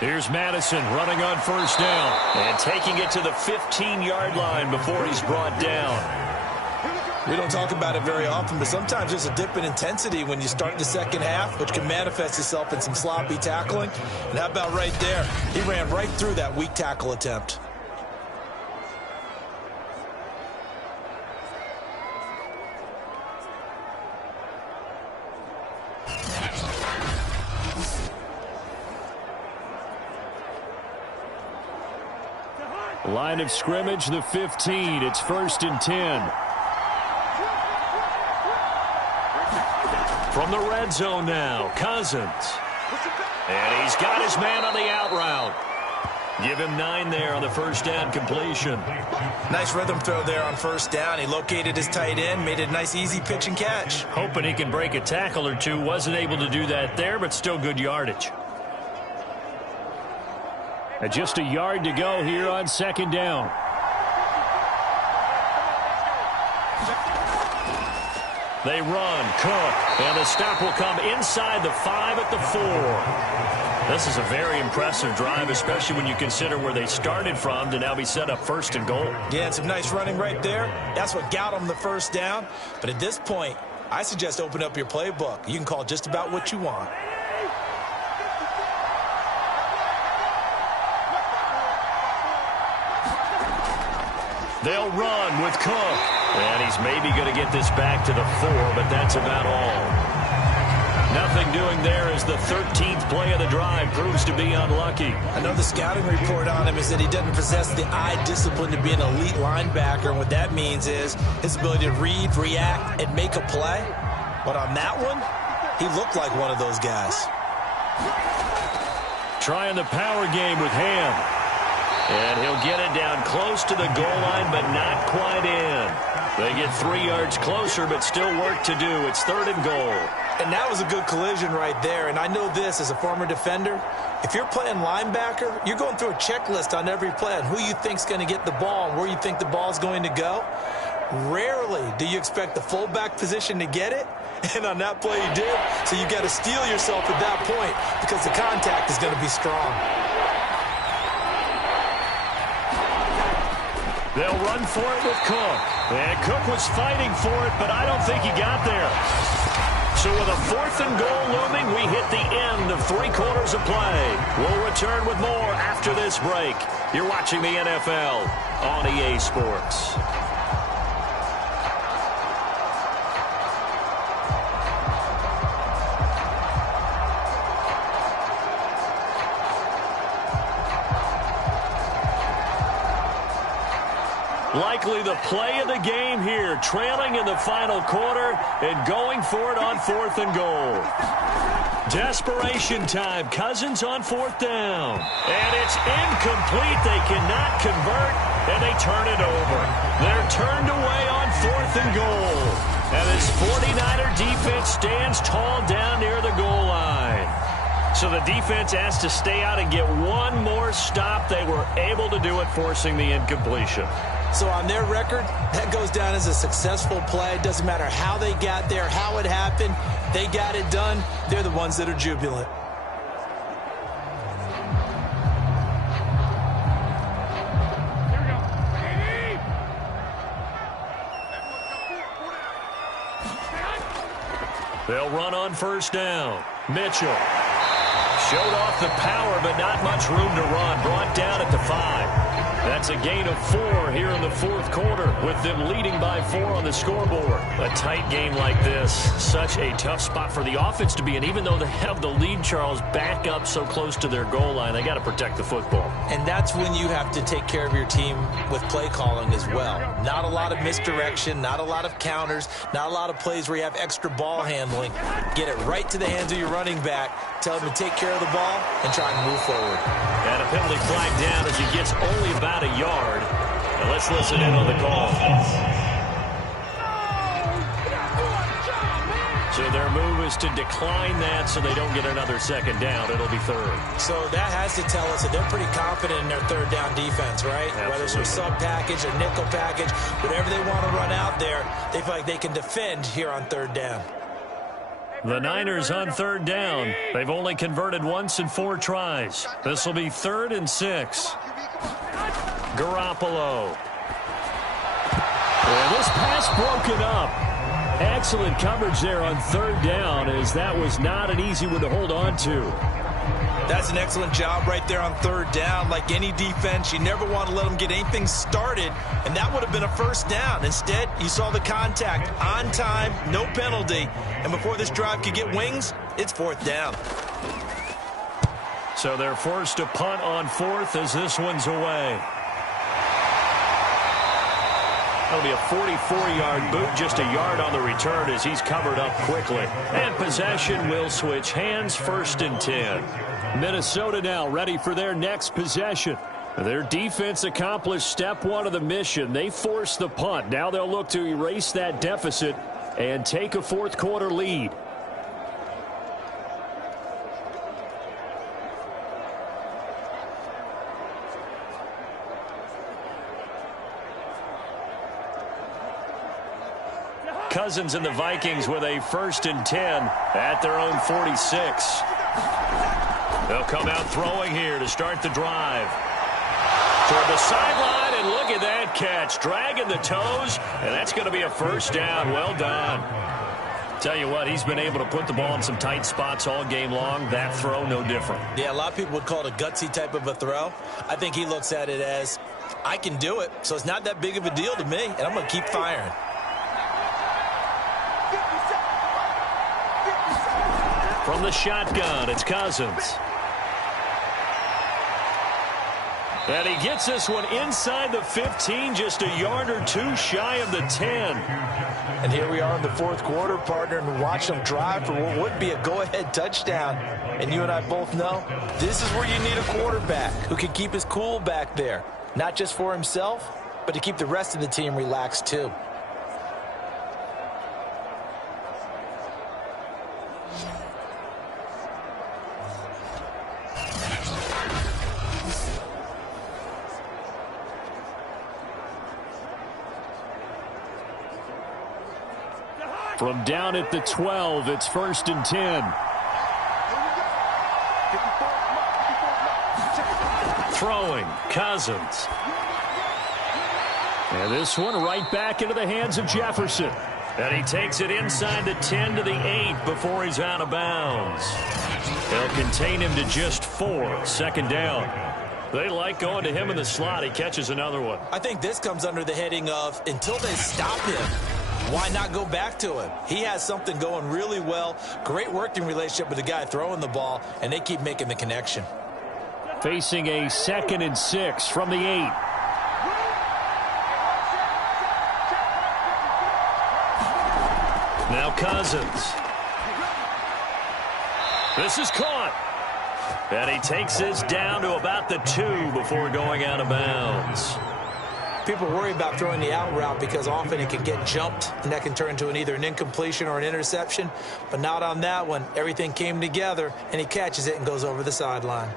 Here's Madison running on first down and taking it to the 15-yard line before he's brought down. We don't talk about it very often, but sometimes there's a dip in intensity when you start the second half, which can manifest itself in some sloppy tackling. And how about right there? He ran right through that weak tackle attempt. Line of scrimmage, the 15. It's 1st and 10. From the red zone now, Cousins. And he's got his man on the out route. Give him 9 there on the first down completion. Nice rhythm throw there on first down. He located his tight end, made it a nice easy pitch and catch. Hoping he can break a tackle or two. Wasn't able to do that there, but still good yardage. And just a yard to go here on second down. They run, Cook, and the stop will come inside the 5 at the 4. This is a very impressive drive, especially when you consider where they started from to now be set up 1st and goal. Yeah, and some nice running right there. That's what got them the first down. But at this point, I suggest open up your playbook. You can call just about what you want. They'll run with Cook. And he's maybe going to get this back to the 4, but that's about all. Nothing doing there as the 13th play of the drive proves to be unlucky. I know the scouting report on him is that he doesn't possess the eye discipline to be an elite linebacker. And what that means is his ability to read, react, and make a play. But on that one, he looked like one of those guys. Trying the power game with Ham. And he'll get it down close to the goal line, but not quite in. They get 3 yards closer, but still work to do. It's 3rd and goal. And that was a good collision right there. And I know this as a former defender. If you're playing linebacker, you're going through a checklist on every play on who you think's going to get the ball and where you think the ball's going to go. Rarely do you expect the fullback position to get it. And on that play, he did. So you got to steel yourself at that point because the contact is going to be strong. They'll run for it with Cook. And Cook was fighting for it, but I don't think he got there. So with a 4th and goal looming, we hit the end of 3 quarters of play. We'll return with more after this break. You're watching the NFL on EA Sports. Likely the play of the game here, trailing in the final quarter and going for it on 4th and goal. Desperation time. Cousins on 4th down. And it's incomplete. They cannot convert, and they turn it over. They're turned away on 4th and goal. And this 49er defense stands tall down near the goal line. So the defense has to stay out and get one more stop. They were able to do it, forcing the incompletion. So on their record, that goes down as a successful play. It doesn't matter how they got there, how it happened. They got it done. They're the ones that are jubilant. They'll run on 1st down. Mitchell showed off the power, but not much room to run. Brought down at the 5. That's a gain of 4 here in the 4th quarter, with them leading by 4 on the scoreboard. A tight game like this, such a tough spot for the offense to be in. Even though they have the lead, Charles, back up so close to their goal line, they got to protect the football. And that's when you have to take care of your team with play calling as well. Not a lot of misdirection, not a lot of counters, not a lot of plays where you have extra ball handling. Get it right to the hands of your running back, tell him to take care of the ball, and try and move forward. And a penalty flag down as he gets only about a yard. And let's listen in on the call. So their move is to decline that so they don't get another 2nd down. It'll be 3rd. So that has to tell us that they're pretty confident in their 3rd down defense, right? Absolutely. Whether it's a sub package, a nickel package, whatever they want to run out there, they feel like they can defend here on 3rd down. The Niners on 3rd down. They've only converted once in 4 tries. This will be 3rd and 6. Garoppolo. And this pass broken up. Excellent coverage there on third down, as that was not an easy one to hold on to. That's an excellent job right there on third down. Like any defense, you never want to let them get anything started, and that would have been a first down. Instead, you saw the contact on time, no penalty, and before this drive could get wings, it's fourth down. So they're forced to punt on fourth as this one's away. That'll be a 44-yard boot, just a yard on the return as he's covered up quickly. And possession will switch hands, 1st and 10. Minnesota now ready for their next possession. Their defense accomplished step one of the mission. They forced the punt. Now they'll look to erase that deficit and take a fourth quarter lead. Cousins and the Vikings with a 1st and 10 at their own 46. They'll come out throwing here to start the drive. Toward the sideline, and look at that catch. Dragging the toes, and that's going to be a first down. Well done. Tell you what, he's been able to put the ball in some tight spots all game long. That throw, no different. Yeah, a lot of people would call it a gutsy type of a throw. I think he looks at it as, I can do it, so it's not that big of a deal to me, and I'm going to keep firing. From the shotgun, it's Cousins. And he gets this one inside the 15, just a yard or two shy of the 10. And here we are in the fourth quarter, partner, and watching them drive for what would be a go-ahead touchdown. And you and I both know this is where you need a quarterback who can keep his cool back there, not just for himself, but to keep the rest of the team relaxed too. From down at the 12, it's 1st and 10. Throwing, Cousins. And this one right back into the hands of Jefferson. And he takes it inside the 10 to the 8 before he's out of bounds. They'll contain him to just 4, 2nd down. They like going to him in the slot. He catches another one. I think this comes under the heading of, until they stop him, why not go back to him? He has something going really well. Great working relationship with the guy throwing the ball, and they keep making the connection. Facing a 2nd and 6 from the 8. Now Cousins. This is caught. And he takes this down to about the 2 before going out of bounds. People worry about throwing the out route because often it can get jumped, and that can turn into either an incompletion or an interception. But not on that one. Everything came together, and he catches it and goes over the sideline.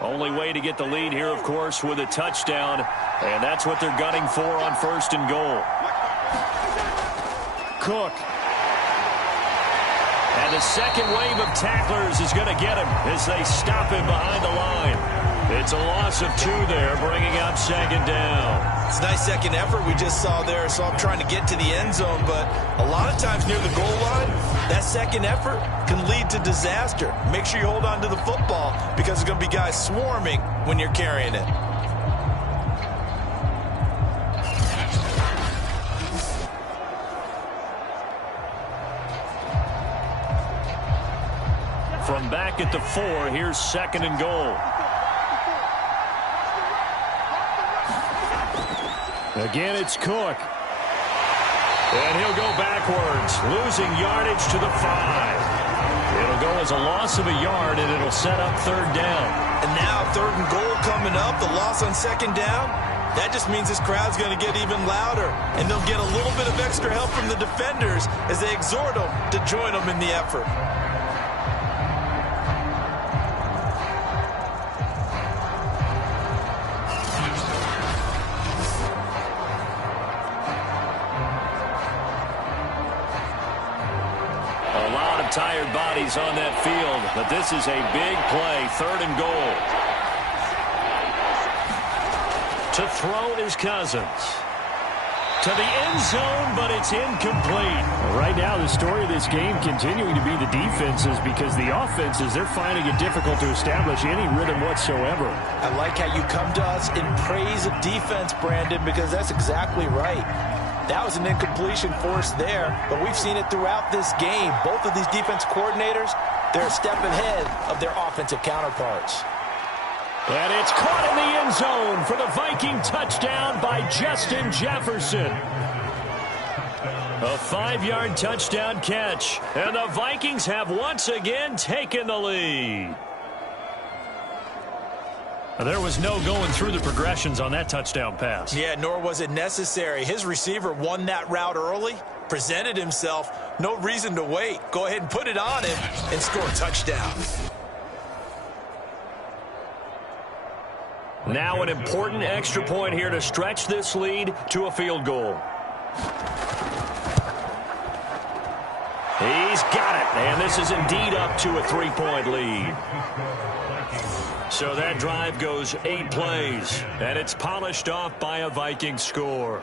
Only way to get the lead here, of course, with a touchdown. And that's what they're gunning for on 1st and goal. Cook. And the second wave of tacklers is going to get him as they stop him behind the line. It's a loss of 2 there, bringing up 2nd down. It's a nice second effort we just saw there, so I'm trying to get to the end zone, but a lot of times near the goal line, that second effort can lead to disaster. Make sure you hold on to the football because there's going to be guys swarming when you're carrying it. From back at the 4, here's 2nd and goal. Again, it's Cook. And he'll go backwards, losing yardage to the 5. It'll go as a loss of a yard, and it'll set up 3rd down. And now 3rd and goal coming up, the loss on 2nd down. That just means this crowd's going to get even louder, and they'll get a little bit of extra help from the defenders as they exhort them to join them in the effort. tired bodies on that field, but this is a big play, 3rd and goal. To throw is Cousins. To the end zone, but it's incomplete. Right now, the story of this game continuing to be the defenses, because the offenses, they're finding it difficult to establish any rhythm whatsoever. I like how you come to us in praise of defense, Brandon, because that's exactly right. That was an incompletion forced there, but we've seen it throughout this game. Both of these defense coordinators, they're a step ahead of their offensive counterparts. And it's caught in the end zone for the Viking touchdown by Justin Jefferson. A 5-yard touchdown catch, and the Vikings have once again taken the lead. There was no going through the progressions on that touchdown pass. Yeah, nor was it necessary. His receiver won that route early, presented himself, no reason to wait. Go ahead and put it on him and score a touchdown. Now an important extra point here to stretch this lead to a field goal. He's got it, and this is indeed up to a 3-point lead. So that drive goes 8 plays, and it's polished off by a Viking score.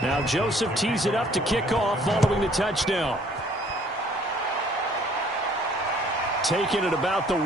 Now Joseph tees it up to kick off following the touchdown. Taking it about the 1.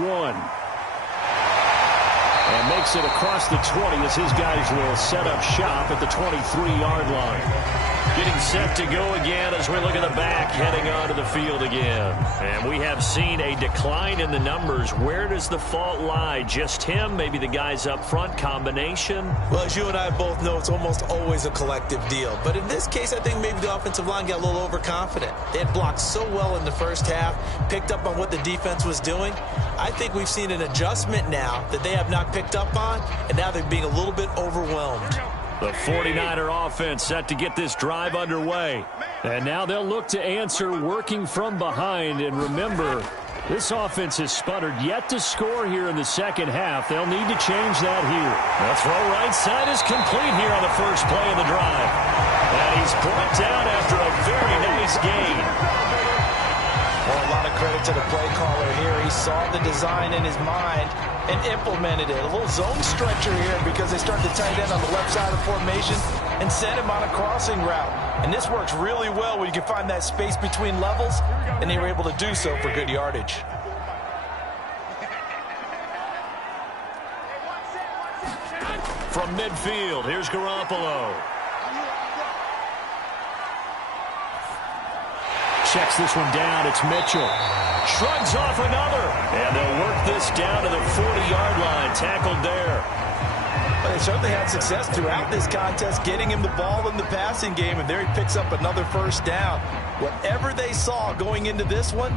And makes it across the 20 as his guys will set up shop at the 23-yard line. Getting set to go again as we look at the back, heading onto the field again. And we have seen a decline in the numbers. Where does the fault lie? Just him? Maybe the guys up front? Combination? Well, as you and I both know, it's almost always a collective deal. But in this case, I think maybe the offensive line got a little overconfident. They had blocked so well in the first half, picked up on what the defense was doing. I think we've seen an adjustment now that they have not picked up on, and now they're being a little bit overwhelmed. The 49er offense set to get this drive underway. And now they'll look to answer working from behind. And remember, this offense has sputtered yet to score here in the second half. They'll need to change that here. The throw right side is complete here on the first play of the drive. And he's brought down after a very nice gain. Well, a lot of credit to the play caller here. He saw the design in his mind and implemented it. A little zone stretcher here because they started the tight end on the left side of the formation and sent him on a crossing route. And this works really well when you can find that space between levels, and they were able to do so for good yardage. From midfield, here's Garoppolo. Checks this one down. It's Mitchell. Shrugs off another. And they'll work this down to the 40-yard line. Tackled there. But they certainly had success throughout this contest, getting him the ball in the passing game, and there he picks up another first down. Whatever they saw going into this one,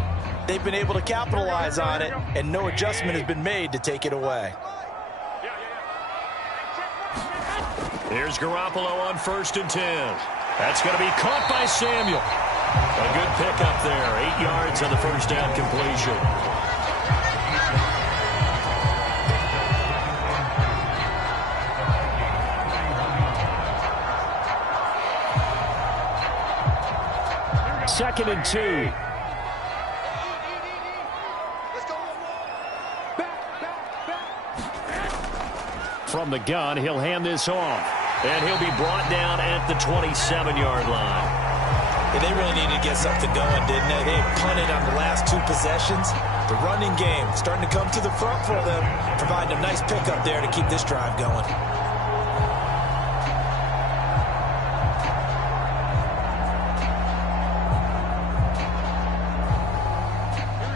they've been able to capitalize on it, and no adjustment has been made to take it away. Here's Garoppolo on 1st and 10. That's going to be caught by Samuel. A good pickup there. 8 yards on the first down completion. Second and 2. From the gun, he'll hand this off. And he'll be brought down at the 27-yard line. Yeah, they really needed to get something going, didn't they? They punted on the last 2 possessions. The running game starting to come to the front for them, providing a nice pickup there to keep this drive going.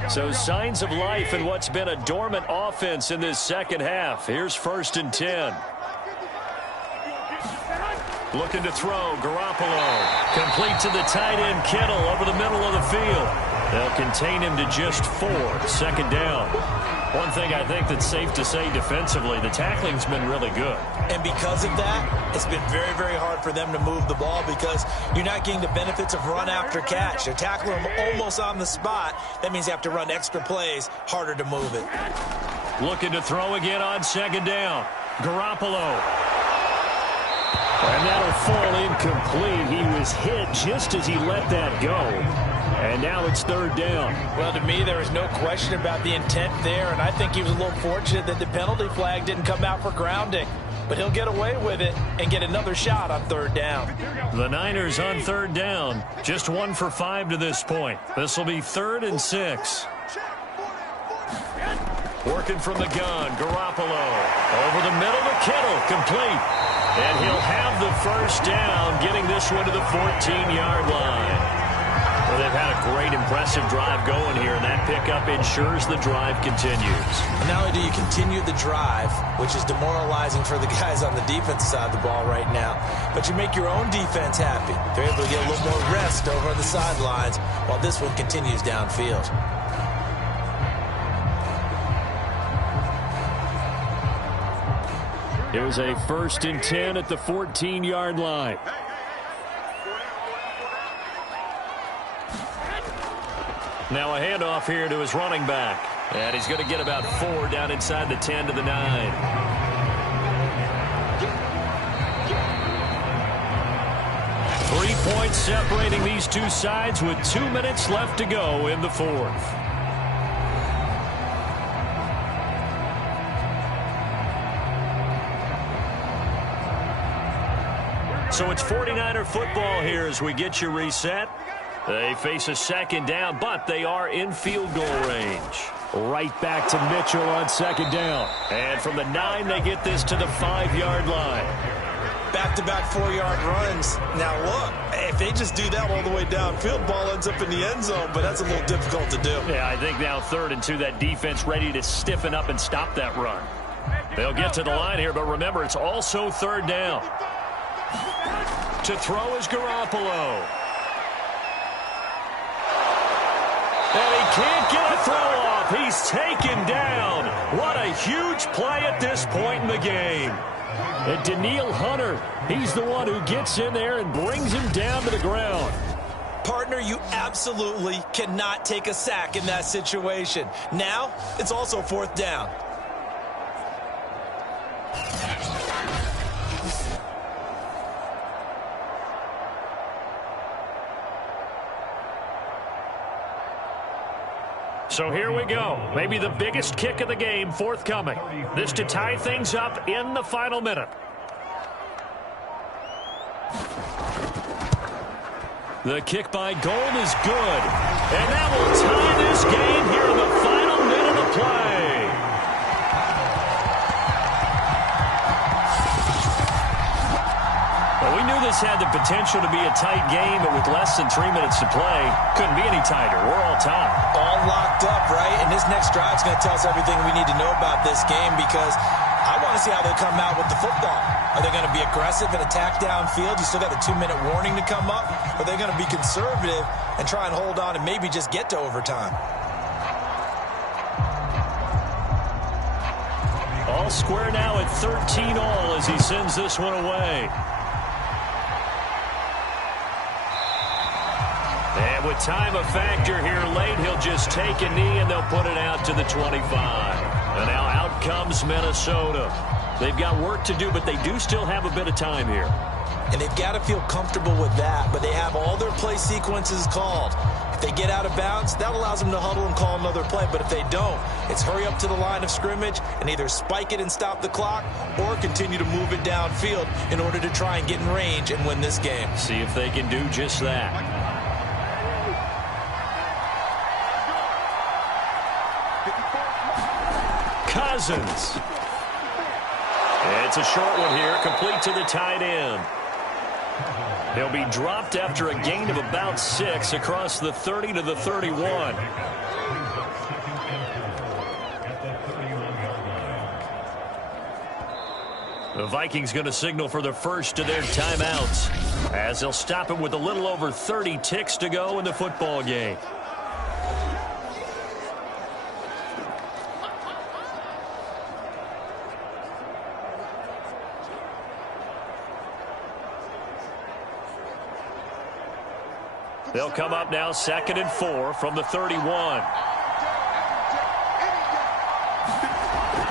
So signs of life in what's been a dormant offense in this second half. Here's 1st and 10. Looking to throw, Garoppolo. Complete to the tight end, Kittle, over the middle of the field. They'll contain him to just 4. Second down. One thing I think that's safe to say defensively, the tackling's been really good. And because of that, it's been very, very hard for them to move the ball because you're not getting the benefits of run after catch. They're tackling them almost on the spot. That means you have to run extra plays, harder to move it. Looking to throw again on second down. Garoppolo. And that'll fall incomplete. He was hit just as he let that go. And now it's third down. Well, to me, there is no question about the intent there, and I think he was a little fortunate that the penalty flag didn't come out for grounding. But he'll get away with it and get another shot on third down. The Niners on third down. Just 1 for 5 to this point. This will be 3rd and 6. Working from the gun, Garoppolo. Over the middle to Kittle, complete. And he'll have the first down, getting this one to the 14-yard line. Well, they've had a great, impressive drive going here, and that pickup ensures the drive continues. Not only do you continue the drive, which is demoralizing for the guys on the defensive side of the ball right now, but you make your own defense happy. They're able to get a little more rest over on the sidelines while this one continues downfield. Here's a 1st and 10 at the 14-yard line. Now a handoff here to his running back. And he's going to get about 4 down inside the 10 to the 9. Points separating these two sides with 2 minutes left to go in the 4th. So it's 49er football here as we get you reset. They face a second down, but they are in field goal range. Right back to Mitchell on second down. And from the 9, they get this to the 5-yard line. Back-to-back 4-yard runs. Now, look, if they just do that all the way downfield, ball ends up in the end zone, but that's a little difficult to do. Yeah, I think now 3rd and 2, that defense ready to stiffen up and stop that run. They'll get to the line here, but remember, it's also 3rd down. To throw is Garoppolo. And he can't get a throw off. He's taken down. What a huge play at this point in the game. And Daniil Hunter, he's the one who gets in there and brings him down to the ground. Partner, you absolutely cannot take a sack in that situation. Now, it's also 4th down. So here we go. Maybe the biggest kick of the game forthcoming. This to tie things up in the final minute. The kick by Gold is good. And that will tie this game here in the final minute of play. Well, we knew this had the potential to be a tight game, but with less than 3 minutes to play, couldn't be any tighter. We're all tied. All locked up, right? And this next drive's going to tell us everything we need to know about this game because I want to see how they come out with the football. Are they going to be aggressive and attack downfield? You still got the 2-minute warning to come up? Or are they going to be conservative and try and hold on and maybe just get to overtime? All square now at 13 all as he sends this one away. And with time a factor here late, he'll just take a knee and they'll put it out to the 25. And now out comes Minnesota. They've got work to do, but they do still have a bit of time here. And they've got to feel comfortable with that, but they have all their play sequences called. If they get out of bounds, that allows them to huddle and call another play. But if they don't, it's hurry up to the line of scrimmage and either spike it and stop the clock or continue to move it downfield in order to try and get in range and win this game. See if they can do just that. Cousins. It's a short one here, complete to the tight end. He'll be dropped after a gain of about 6 across the 30 to the 31. The Vikings going to signal for the first of their timeouts as they'll stop it with a little over 30 ticks to go in the football game. They'll come up now 2nd and 4 from the 31.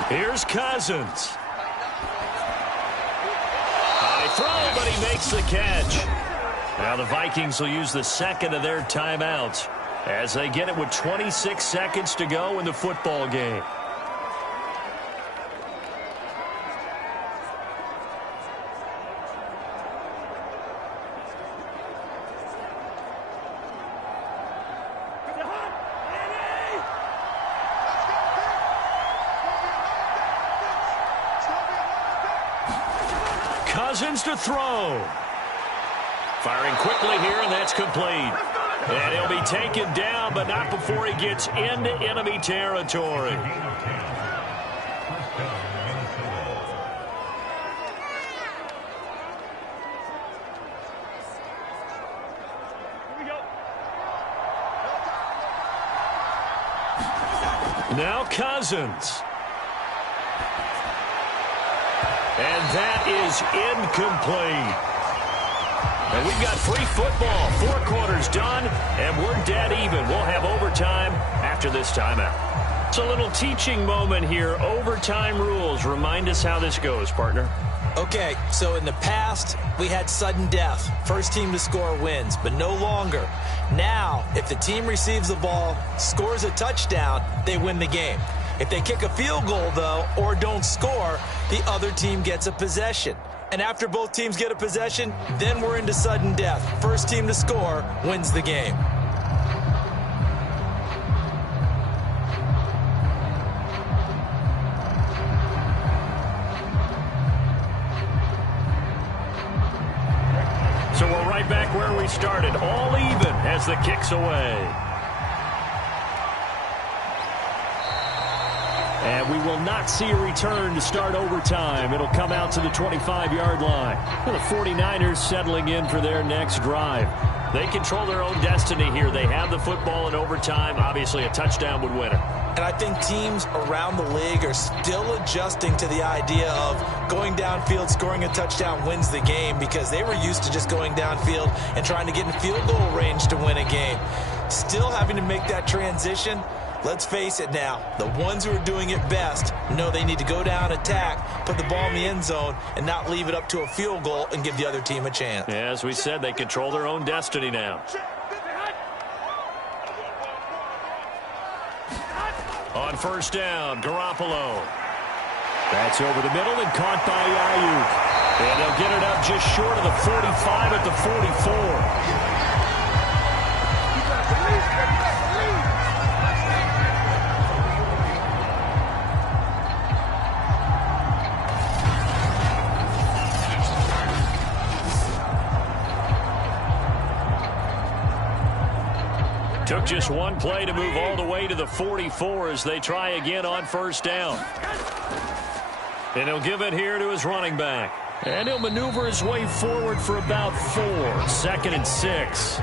Here's Cousins. High throw, but he makes the catch. Now the Vikings will use the second of their timeouts as they get it with 26 seconds to go in the football game. Cousins to throw. Firing quickly here, and that's complete. And he'll be taken down, but not before he gets into enemy territory. Now Cousins. And that is incomplete. And we've got free football. 4 quarters done, and we're dead even. We'll have overtime after this timeout. It's a little teaching moment here. Overtime rules. Remind us how this goes, partner. Okay, so in the past, we had sudden death. First team to score wins, but no longer. Now, if the team receives the ball, scores a touchdown, they win the game. If they kick a field goal, though, or don't score, the other team gets a possession. And after both teams get a possession, then we're into sudden death. First team to score wins the game. So we're right back where we started, all even as the kick's away. And we will not see a return to start overtime. It'll come out to the 25-yard line. And the 49ers settling in for their next drive. They control their own destiny here. They have the football in overtime. Obviously, a touchdown would win it. And I think teams around the league are still adjusting to the idea of going downfield, scoring a touchdown wins the game, because they were used to just going downfield and trying to get in field goal range to win a game. Still having to make that transition. Let's face it now, the ones who are doing it best know they need to go down, attack, put the ball in the end zone, and not leave it up to a field goal and give the other team a chance. Yeah, as we said, they control their own destiny now. On first down, Garoppolo. That's over the middle and caught by Ayuk. And they'll get it up just short of the 45 at the 44. Took just one play to move all the way to the 44 as they try again on first down. And he'll give it here to his running back. And he'll maneuver his way forward for about 4. 2nd and 6.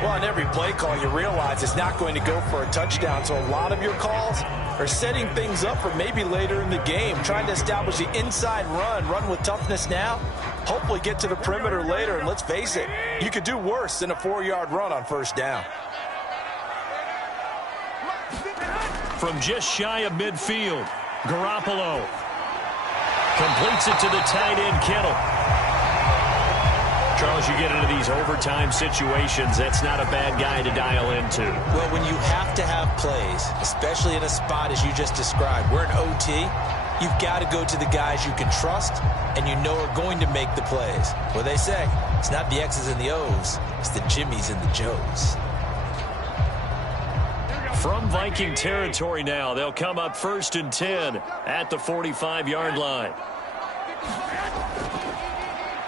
Well, on every play call, you realize it's not going to go for a touchdown, so a lot of your calls are setting things up for maybe later in the game, trying to establish the inside run with toughness now, hopefully get to the perimeter later, and let's face it, you could do worse than a 4-yard run on first down. From just shy of midfield, Garoppolo completes it to the tight end, Kittle. Charles, you get into these overtime situations, that's not a bad guy to dial into. Well, when you have to have plays, especially in a spot as you just described, we're in OT, you've got to go to the guys you can trust and you know are going to make the plays. Well, they say, it's not the X's and the O's, it's the Jimmies and the Joes. From Viking territory now, they'll come up 1st and 10 at the 45-yard line.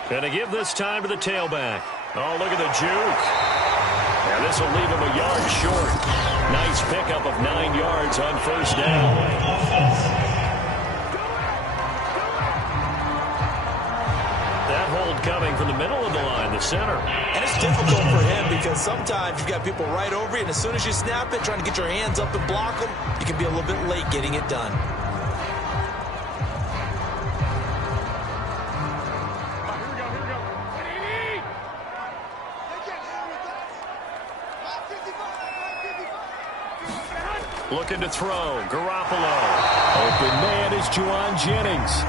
Going to give this time to the tailback. Oh, look at the juke. Now this will leave him a yard short. Nice pickup of 9 yards on first down. That hold coming from the middle of the line, the center. And it's difficult for him because sometimes you've got people right over you, and as soon as you snap it, trying to get your hands up and block them, you can be a little bit late getting it done. Looking to throw. Garoppolo. Open man is Juwan Jennings.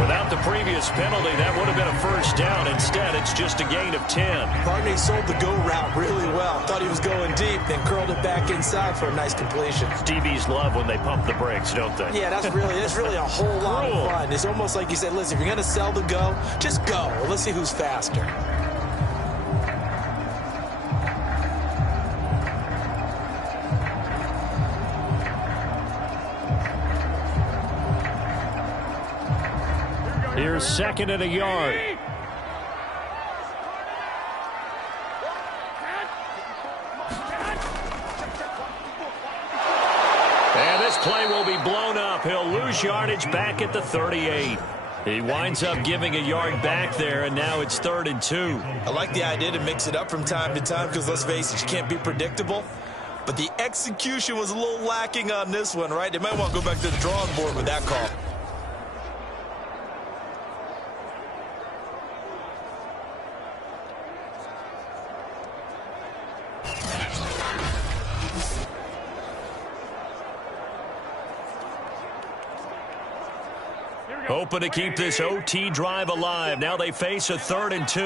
Without the previous penalty, that would have been a first down. Instead, it's just a gain of 10. Partney sold the go route really well. Thought he was going deep, then curled it back inside for a nice completion. DBs love when they pump the brakes, don't they? Yeah, that's really a whole lot of fun. It's almost like you said, listen, if you're going to sell the go, just go. Let's see who's faster. Here's second and a yard. And this play will be blown up. He'll lose yardage back at the 38. He winds up giving a yard back there, and now it's 3rd and 2. I like the idea to mix it up from time to time because, let's face it, you can't be predictable. But the execution was a little lacking on this one, right? They might want to go back to the drawing board with that call. Hoping to keep this OT drive alive. Now they face a 3rd and 2.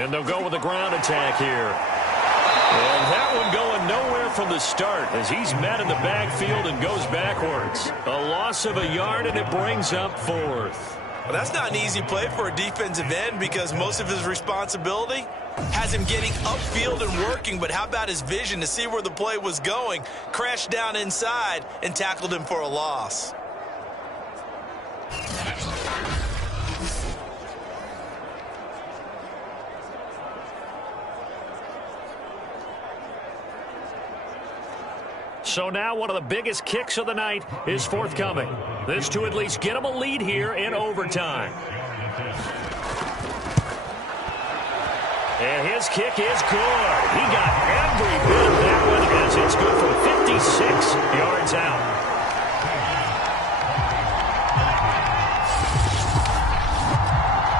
And they'll go with a ground attack here. And that one going nowhere from the start as he's met in the backfield and goes backwards. A loss of a yard, and it brings up 4th. Well, that's not an easy play for a defensive end because most of his responsibility has him getting upfield and working, but how about his vision to see where the play was going, crashed down inside, and tackled him for a loss. So now one of the biggest kicks of the night is forthcoming. This to at least get him a lead here in overtime. And his kick is good. He got every bit of that one as it's good from 56 yards out.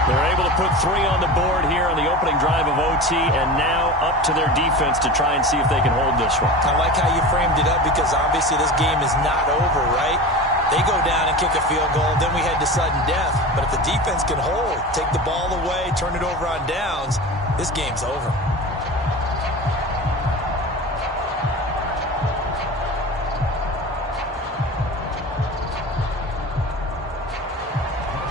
They're able to put 3 on the board here on the opening drive of OT, and now up to their defense to try and see if they can hold this one. I like how you framed it up because obviously this game is not over, right? They go down and kick a field goal, then we head to sudden death. But if the defense can hold, take the ball away, turn it over on downs, this game's over.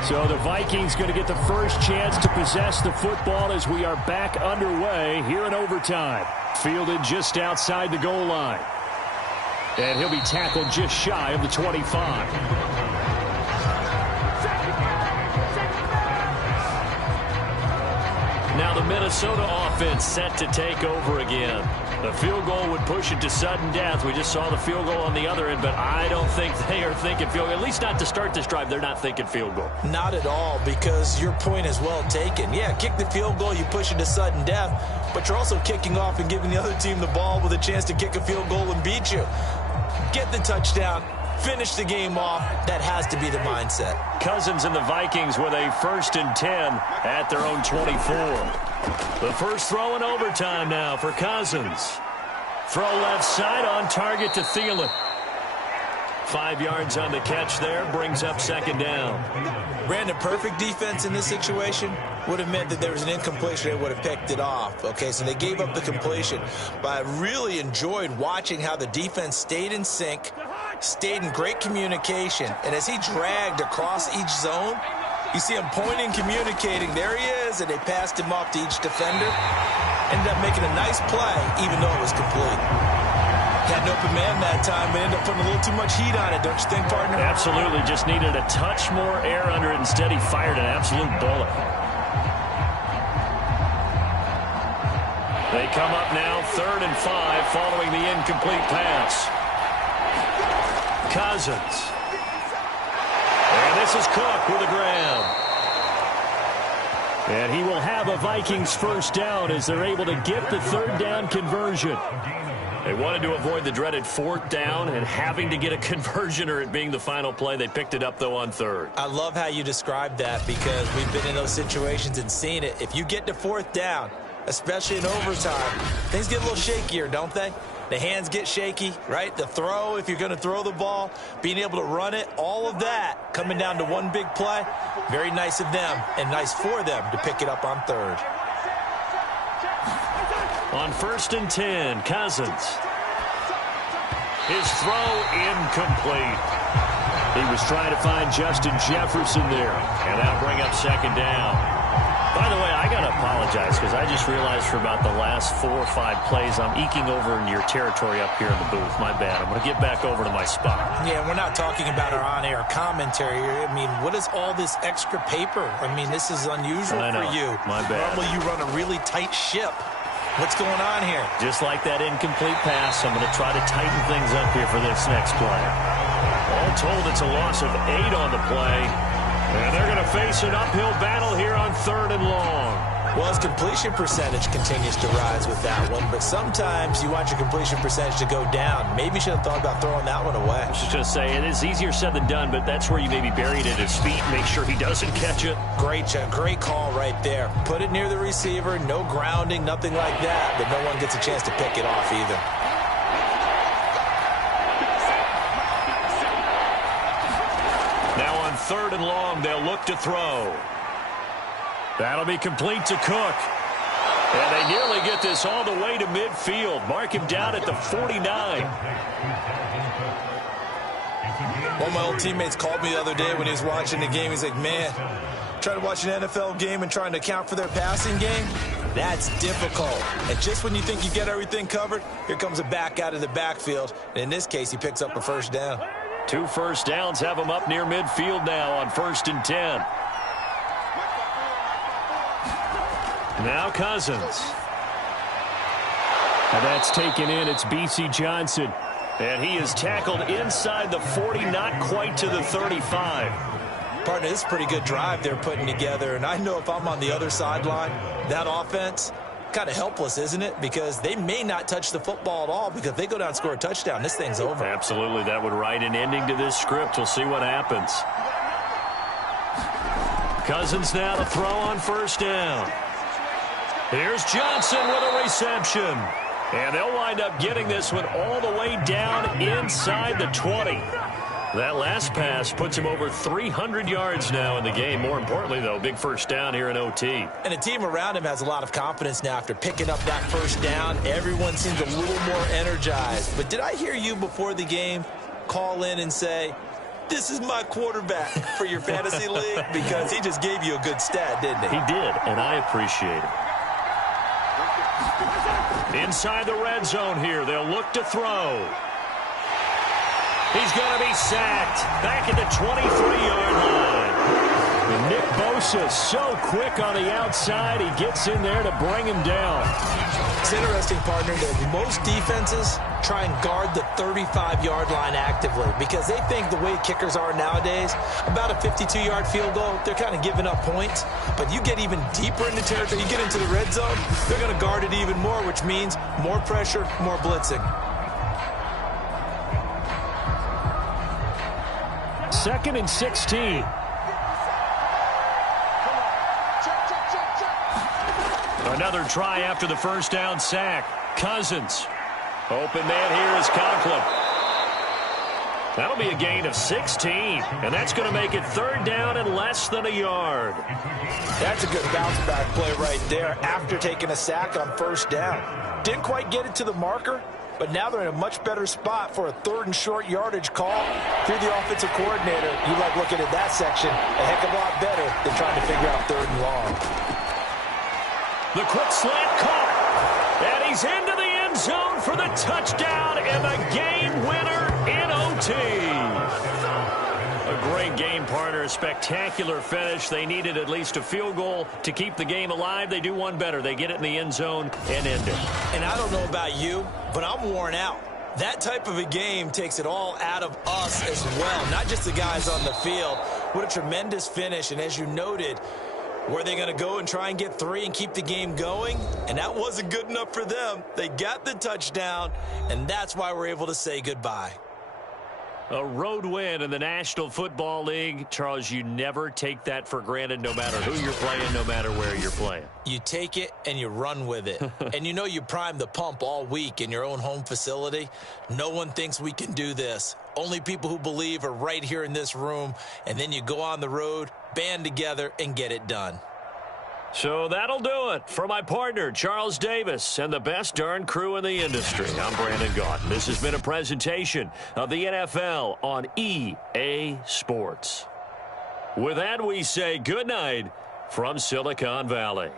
So the Vikings going to get the first chance to possess the football as we are back underway here in overtime. Fielded just outside the goal line. And he'll be tackled just shy of the 25. Now the Minnesota offense set to take over again. The field goal would push it to sudden death. We just saw the field goal on the other end, but I don't think they are thinking field goal. At least not to start this drive. They're not thinking field goal. Not at all, because your point is well taken. Yeah, kick the field goal, you push it to sudden death, but you're also kicking off and giving the other team the ball with a chance to kick a field goal and beat you. Get the touchdown, finish the game off. That has to be the mindset. Cousins and the Vikings with a 1st and 10 at their own 24. The first throw in overtime now for Cousins. Throw left side on target to Thielen. 5 yards on the catch there, brings up 2nd down. Brandon, perfect defense in this situation would have meant that there was an incompletion. They would have picked it off. Okay, so they gave up the completion. But I really enjoyed watching how the defense stayed in sync, stayed in great communication. And as he dragged across each zone, you see him pointing, communicating. There he is, and they passed him off to each defender. Ended up making a nice play, even though it was complete. Had an open man that time, but ended up putting a little too much heat on it, don't you think, partner? Absolutely. Just needed a touch more air under it. Instead, he fired an absolute bullet. They come up now 3rd and 5 following the incomplete pass. Cousins. And this is Cook with a grab. And he will have a Vikings first down as they're able to get the 3rd down conversion. They wanted to avoid the dreaded 4th down and having to get a conversion or it being the final play. They picked it up, though, on 3rd. I love how you described that because we've been in those situations and seen it. If you get to 4th down, especially in overtime, things get a little shakier, don't they? The hands get shaky, right? The throw, if you're going to throw the ball, being able to run it, all of that coming down to one big play. Very nice of them and nice for them to pick it up on 3rd. On 1st and 10, Cousins. His throw incomplete. He was trying to find Justin Jefferson there, and that'll bring up 2nd down. By the way, I got to apologize because I just realized for about the last 4 or 5 plays, I'm eking over in your territory up here in the booth. My bad. I'm going to get back over to my spot. Yeah, we're not talking about our on-air commentary here. I mean, what is all this extra paper? I mean, this is unusual for you. My bad. Normally you run a really tight ship. What's going on here? Just like that incomplete pass, I'm going to try to tighten things up here for this next play. All told, it's a loss of 8 on the play. And they're going to face an uphill battle here on 3rd and long. Well, his completion percentage continues to rise with that one, but sometimes you want your completion percentage to go down. Maybe you should have thought about throwing that one away. I was just going to say, it is easier said than done, but that's where you maybe bury it at his feet and make sure he doesn't catch it. Great call right there. Put it near the receiver, no grounding, nothing like that, but no one gets a chance to pick it off either. Now on 3rd and long, they'll look to throw. That'll be complete to Cook. And they nearly get this all the way to midfield. Mark him down at the 49. One of my old teammates called me the other day when he was watching the game. He's like, man, trying to watch an NFL game and trying to account for their passing game, that's difficult. And just when you think you get everything covered, here comes a back out of the backfield. And in this case, he picks up a 1st down. 2 first downs have him up near midfield now on 1st and 10. Now Cousins. And that's taken in. It's B.C. Johnson. And he is tackled inside the 40, not quite to the 35. Partner, this is a pretty good drive they're putting together. And I know if I'm on the other sideline, that offense, kind of helpless, isn't it? Because they may not touch the football at all, because if they go down and score a touchdown, this thing's over. Absolutely. That would write an ending to this script. We'll see what happens. Cousins now to throw on 1st down. Here's Johnson with a reception. And they'll wind up getting this one all the way down inside the 20. That last pass puts him over 300 yards now in the game. More importantly, though, big 1st down here in OT. And the team around him has a lot of confidence now after picking up that 1st down. Everyone seems a little more energized. But did I hear you before the game call in and say, this is my quarterback for your fantasy league? Because he just gave you a good stat, didn't he? He did, and I appreciate it. Inside the red zone here, they'll look to throw. He's going to be sacked back at the 23-yard line. And Nick Bosa so quick on the outside, he gets in there to bring him down. It's interesting, partner, that most defenses try and guard the 35-yard line actively because they think the way kickers are nowadays, about a 52-yard field goal, they're kind of giving up points. But you get even deeper into territory, you get into the red zone, they're going to guard it even more, which means more pressure, more blitzing. 2nd and 16. Another try after the 1st down sack. Cousins. Open man here is Conklin. That'll be a gain of 16. And that's going to make it 3rd down and less than a yard. That's a good bounce back play right there after taking a sack on 1st down. Didn't quite get it to the marker, but now they're in a much better spot for a 3rd and short yardage call. If you're the offensive coordinator, you like looking at that section a heck of a lot better than trying to figure out 3rd and long. The quick slant caught. And he's into the end zone for the touchdown and the game winner in OT. A great game, partner. A spectacular finish. They needed at least a field goal to keep the game alive. They do one better. They get it in the end zone and end it. And I don't know about you, but I'm worn out. That type of a game takes it all out of us as well, not just the guys on the field. What a tremendous finish. And as you noted, Were they going to go and try and get 3 and keep the game going? And that wasn't good enough for them. They got the touchdown, and that's why we're able to say goodbye. A road win in the National Football League. Charles, you never take that for granted no matter who you're playing, no matter where you're playing. You take it and you run with it. And you know you primed the pump all week in your own home facility. No one thinks we can do this. Only people who believe are right here in this room. And then you go on the road, band together, and get it done. So that'll do it for my partner, Charles Davis, and the best darn crew in the industry. I'm Brandon Gaudin. This has been a presentation of the NFL on EA Sports. With that, we say good night from Silicon Valley.